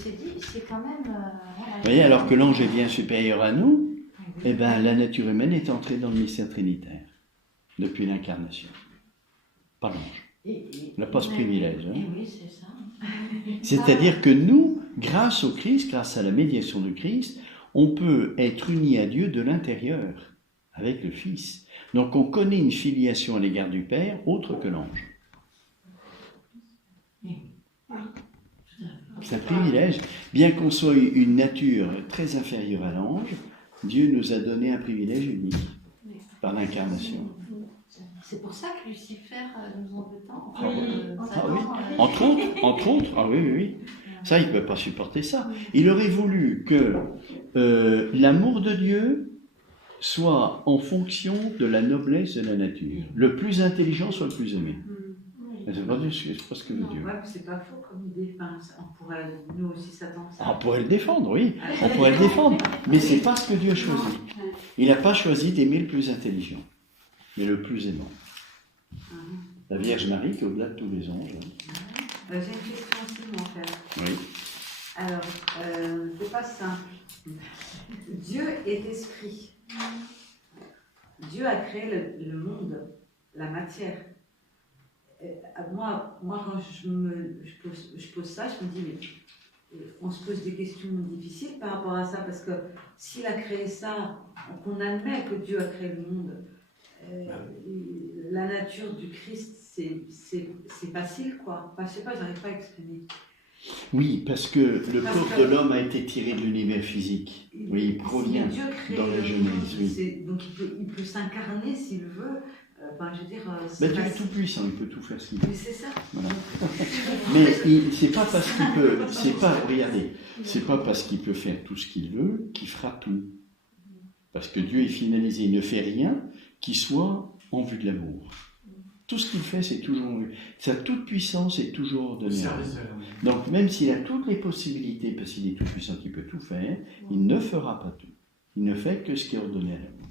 c'est quand même. Voilà. Vous voyez, alors que l'ange est bien supérieur à nous, Ah oui. eh ben, la nature humaine est entrée dans le mystère trinitaire depuis l'incarnation. Pas l'ange. Il n'a pas ce privilège. Hein. Eh oui, c'est ça. C'est-à-dire que nous, grâce au Christ, grâce à la médiation du Christ, on peut être unis à Dieu de l'intérieur, avec le Fils. Donc on connaît une filiation à l'égard du Père autre que l'ange. C'est un privilège. Bien qu'on soit une nature très inférieure à l'ange, Dieu nous a donné un privilège unique par l'incarnation. C'est pour ça que Lucifer nous en veut tant. Ah oui. Satan, Ah oui. Entre autres, ah oui. Ça, il ne peut pas supporter ça. Il aurait voulu que l'amour de Dieu soit en fonction de la noblesse de la nature. Le plus intelligent soit le plus aimé. Mais c'est pas ce que veut Dieu. Ouais, c'est pas faux comme idée. Enfin, on pourrait nous aussi s'attendre à ça. On pourrait le défendre, oui. On pourrait le défendre. Mais c'est pas ce que Dieu choisit. Il n'a pas choisi d'aimer le plus intelligent. mais le plus aimant. La Vierge Marie qui est au-delà de tous les anges. J'ai une question aussi, mon frère. Oui. Alors, c'est pas simple. Dieu est esprit. Dieu a créé le monde, la matière. Moi, quand je pose ça, je me dis, mais on se pose des questions difficiles par rapport à ça, parce que s'il a créé ça, qu'on admet que Dieu a créé le monde, la nature du Christ, c'est facile, quoi. Enfin, je sais pas, j'arrive pas à exprimer. Oui, parce que le corps de l'homme a été tiré de l'univers physique. Oui, il provient Dieu crée dans la le Genèse. monde, Oui. donc il peut s'incarner s'il veut. Enfin, je veux dire, Ben, Dieu est tout puissant, il peut tout faire ce qu'il veut. Mais c'est ça. Voilà. Mais c'est pas parce qu'il peut, regardez, c'est pas parce qu'il peut faire tout ce qu'il veut qu'il fera tout. Parce que Dieu est finalisé, il ne fait rien qui soit en vue de l'amour. Tout ce qu'il fait, c'est toujours en vue. Sa toute puissance est toujours ordonnée. Donc même s'il a toutes les possibilités, parce qu'il est tout puissant, qu'il peut tout faire, il ne fera pas tout. Il ne fait que ce qui est ordonné à l'amour.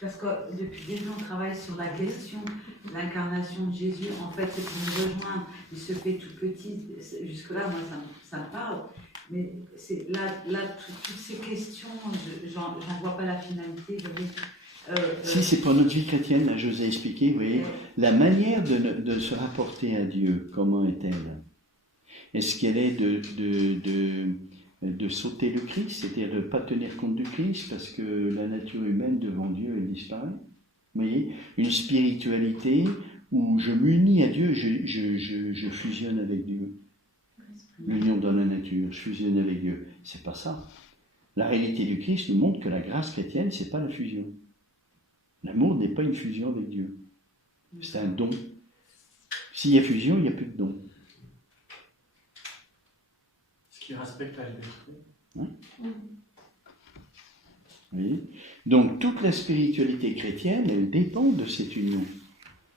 Parce que depuis des ans, on travaille sur la question de l'incarnation de Jésus. En fait, c'est pour nous rejoindre. Il se fait tout petit. Jusque-là, moi, ça me parle. Mais c'est là toutes ces questions, j'en vois pas la finalité. Si c'est pour notre vie chrétienne, là, je vous ai expliqué, vous voyez, la manière de se rapporter à Dieu, comment est-elle? Est-ce qu'elle est de sauter le Christ, c'est-à-dire de ne pas tenir compte du Christ parce que la nature humaine devant Dieu elle disparaît? Vous voyez, une spiritualité où je m'unis à Dieu, je fusionne avec Dieu. L'union dans la nature, je fusionne avec Dieu. C'est pas ça. La réalité du Christ nous montre que la grâce chrétienne, c'est pas la fusion. L'amour n'est pas une fusion avec Dieu. C'est un don. S'il y a fusion, il n'y a plus de don. Ce qui respecte la liberté. Hein? Oui. Donc toute la spiritualité chrétienne, elle dépend de cette union.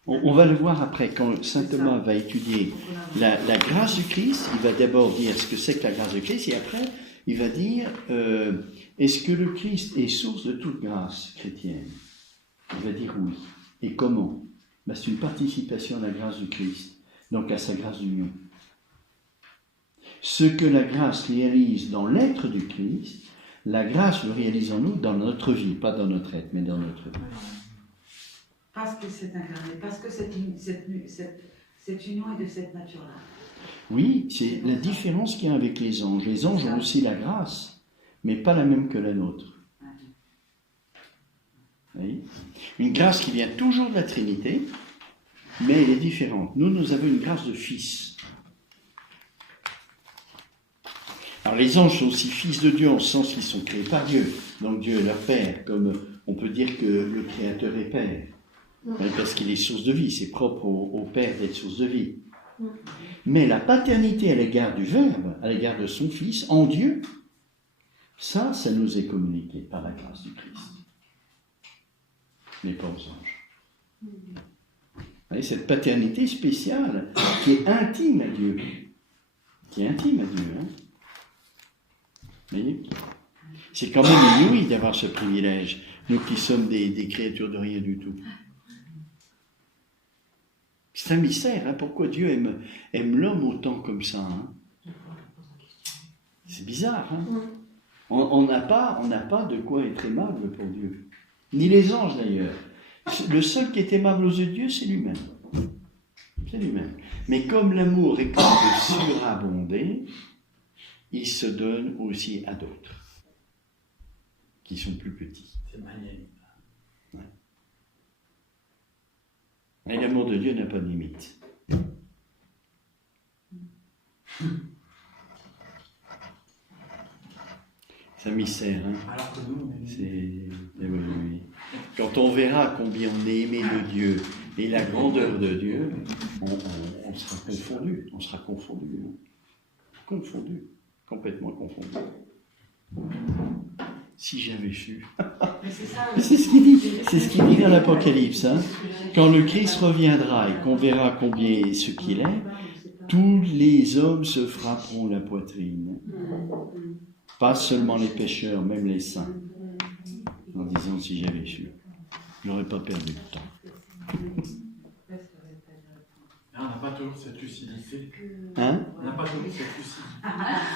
On va le voir après, quand saint Thomas va étudier la grâce du Christ, il va d'abord dire ce que c'est que la grâce du Christ, et après il va dire est-ce que le Christ est source de toute grâce chrétienne? Il va dire oui. Et comment? Ben, c'est une participation à la grâce du Christ, donc à sa grâce d'union. Ce que la grâce réalise dans l'être du Christ, la grâce le réalise en nous dans notre vie, pas dans notre être, mais dans notre vie. Parce que c'est incarné, parce que cette union est de cette nature-là. Oui, c'est la différence qu'il y a avec les anges. Les anges ont aussi la grâce, mais pas la même que la nôtre. Oui. Une grâce qui vient toujours de la Trinité, mais elle est différente. Nous avons une grâce de fils. Alors les anges sont aussi fils de Dieu en ce sens qu'ils sont créés par Dieu. Donc Dieu est leur Père, comme on peut dire que le Créateur est Père. Parce qu'il est source de vie, c'est propre au Père d'être source de vie. Mais la paternité à l'égard du Verbe, à l'égard de son Fils, en Dieu, ça nous est communiqué par la grâce du Christ. Mais pas aux anges. Vous voyez, cette paternité spéciale qui est intime à Dieu. Qui est intime à Dieu. Hein. Vous voyez, c'est quand même inouï d'avoir ce privilège, nous qui sommes des créatures de rien du tout. C'est un mystère, hein, pourquoi Dieu aime l'homme autant comme ça. Hein. C'est bizarre. Hein. On n'a pas de quoi être aimable pour Dieu. Ni les anges d'ailleurs. Le seul qui est aimable aux yeux de Dieu, c'est lui-même. C'est lui-même. Mais comme l'amour est capable de surabonder, il se donne aussi à d'autres, qui sont plus petits. C'est magnanime. Ouais. Et l'amour de Dieu n'a pas de limite. C'est un mystère, hein. Alors que nous, on est... Oui. Quand on verra combien on est aimé de Dieu et la grandeur de Dieu, on sera confondu. On sera confondu. Confondu. Complètement confondu. Si j'avais su. C'est ce qu'il dit. C'est ce qu'il dit dans l'Apocalypse. Hein. Quand le Christ reviendra et qu'on verra combien ce qu'il est, tous les hommes se frapperont la poitrine. Pas seulement les pécheurs, même les saints. En disant si j'avais su. Je n'aurais pas perdu de temps. Ah, on n'a pas toujours cette lucidité. Hein? On n'a pas toujours cette lucidité.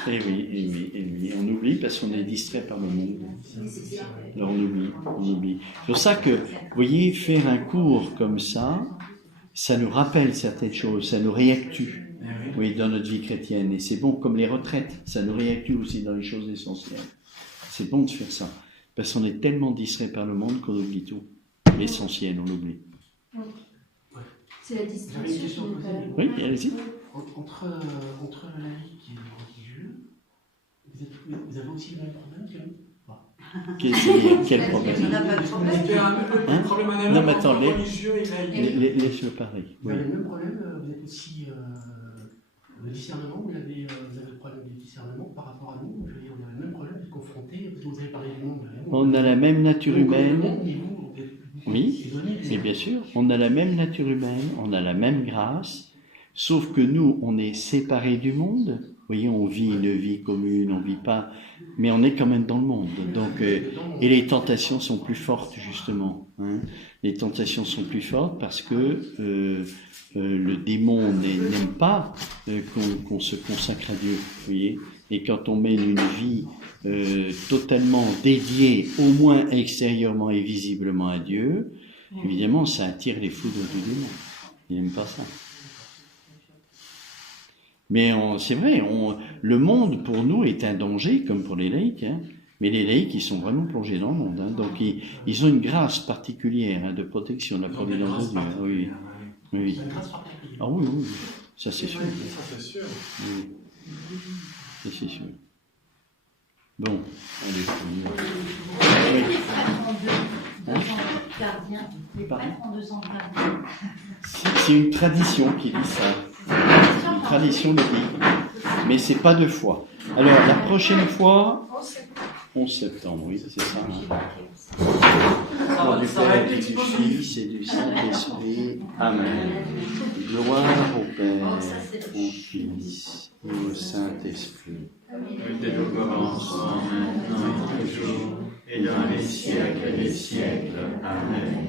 Eh oui, eh oui, eh oui. On oublie parce qu'on est distrait par le monde. Alors on oublie, on oublie. C'est pour ça que, vous voyez, faire un cours comme ça nous rappelle certaines choses, ça nous réactue, oui, dans notre vie chrétienne. Et c'est bon, comme les retraites, ça nous réactue aussi dans les choses essentielles. C'est bon de faire ça, parce qu'on est tellement distrait par le monde qu'on oublie tout. L'essentiel, on l'oublie. C'est la J'avais une distraction. question à poser. Oui, allez-y. Entre laïc et religieux, vous avez aussi le même problème que nous? Quel problème? On n'a pas de problème. C'était un peu le Hein? problème Non, mais analogue attends, entre les- religieux et laïque. Laisse-le parler. Vous Oui. avez le même problème, vous êtes aussi le discernement, vous avez le problème du discernement par rapport à nous, je veux dire, on a le même problème, vous êtes confrontés, parce que vous avez parlé du monde. On a la même nature humaine. Oui, mais mais bien sûr, on a la même nature humaine, on a la même grâce, sauf que nous, on est séparés du monde. Vous voyez, on vit une vie commune, on vit pas, mais on est quand même dans le monde. Donc, et les tentations sont plus fortes, justement. Hein. Les tentations sont plus fortes parce que le démon n'aime pas qu'on se consacre à Dieu. Vous voyez, et quand on mène une vie totalement dédiée, au moins extérieurement et visiblement à Dieu, évidemment, ça attire les foudres du démon. Il n'aime pas ça. Mais c'est vrai, le monde pour nous est un danger, comme pour les laïcs. Hein. Mais les laïcs, ils sont vraiment plongés dans le monde. Hein. Donc, ils ont une grâce particulière de protection de la providence de Dieu. Oui, oui. c'est une grâce particulière. Ah oui, oui, ça c'est sûr. Ça, c'est sûr. Oui. Ça c'est sûr. Bon, allez, on y va. Les prêtres ont deux ans de gardien. Les prêtres ont 2 ans de gardien. C'est une tradition qui dit ça. Une tradition de vie. Mais c'est pas 2 fois. Alors, la prochaine fois, 11 septembre, oui, c'est ça. Hein. Au nom du Père et du Fils et du Saint-Esprit. Amen. Gloire au Père, au Fils et au Saint-Esprit. Dès le commencement, maintenant et toujours, et dans les siècles des siècles. Amen.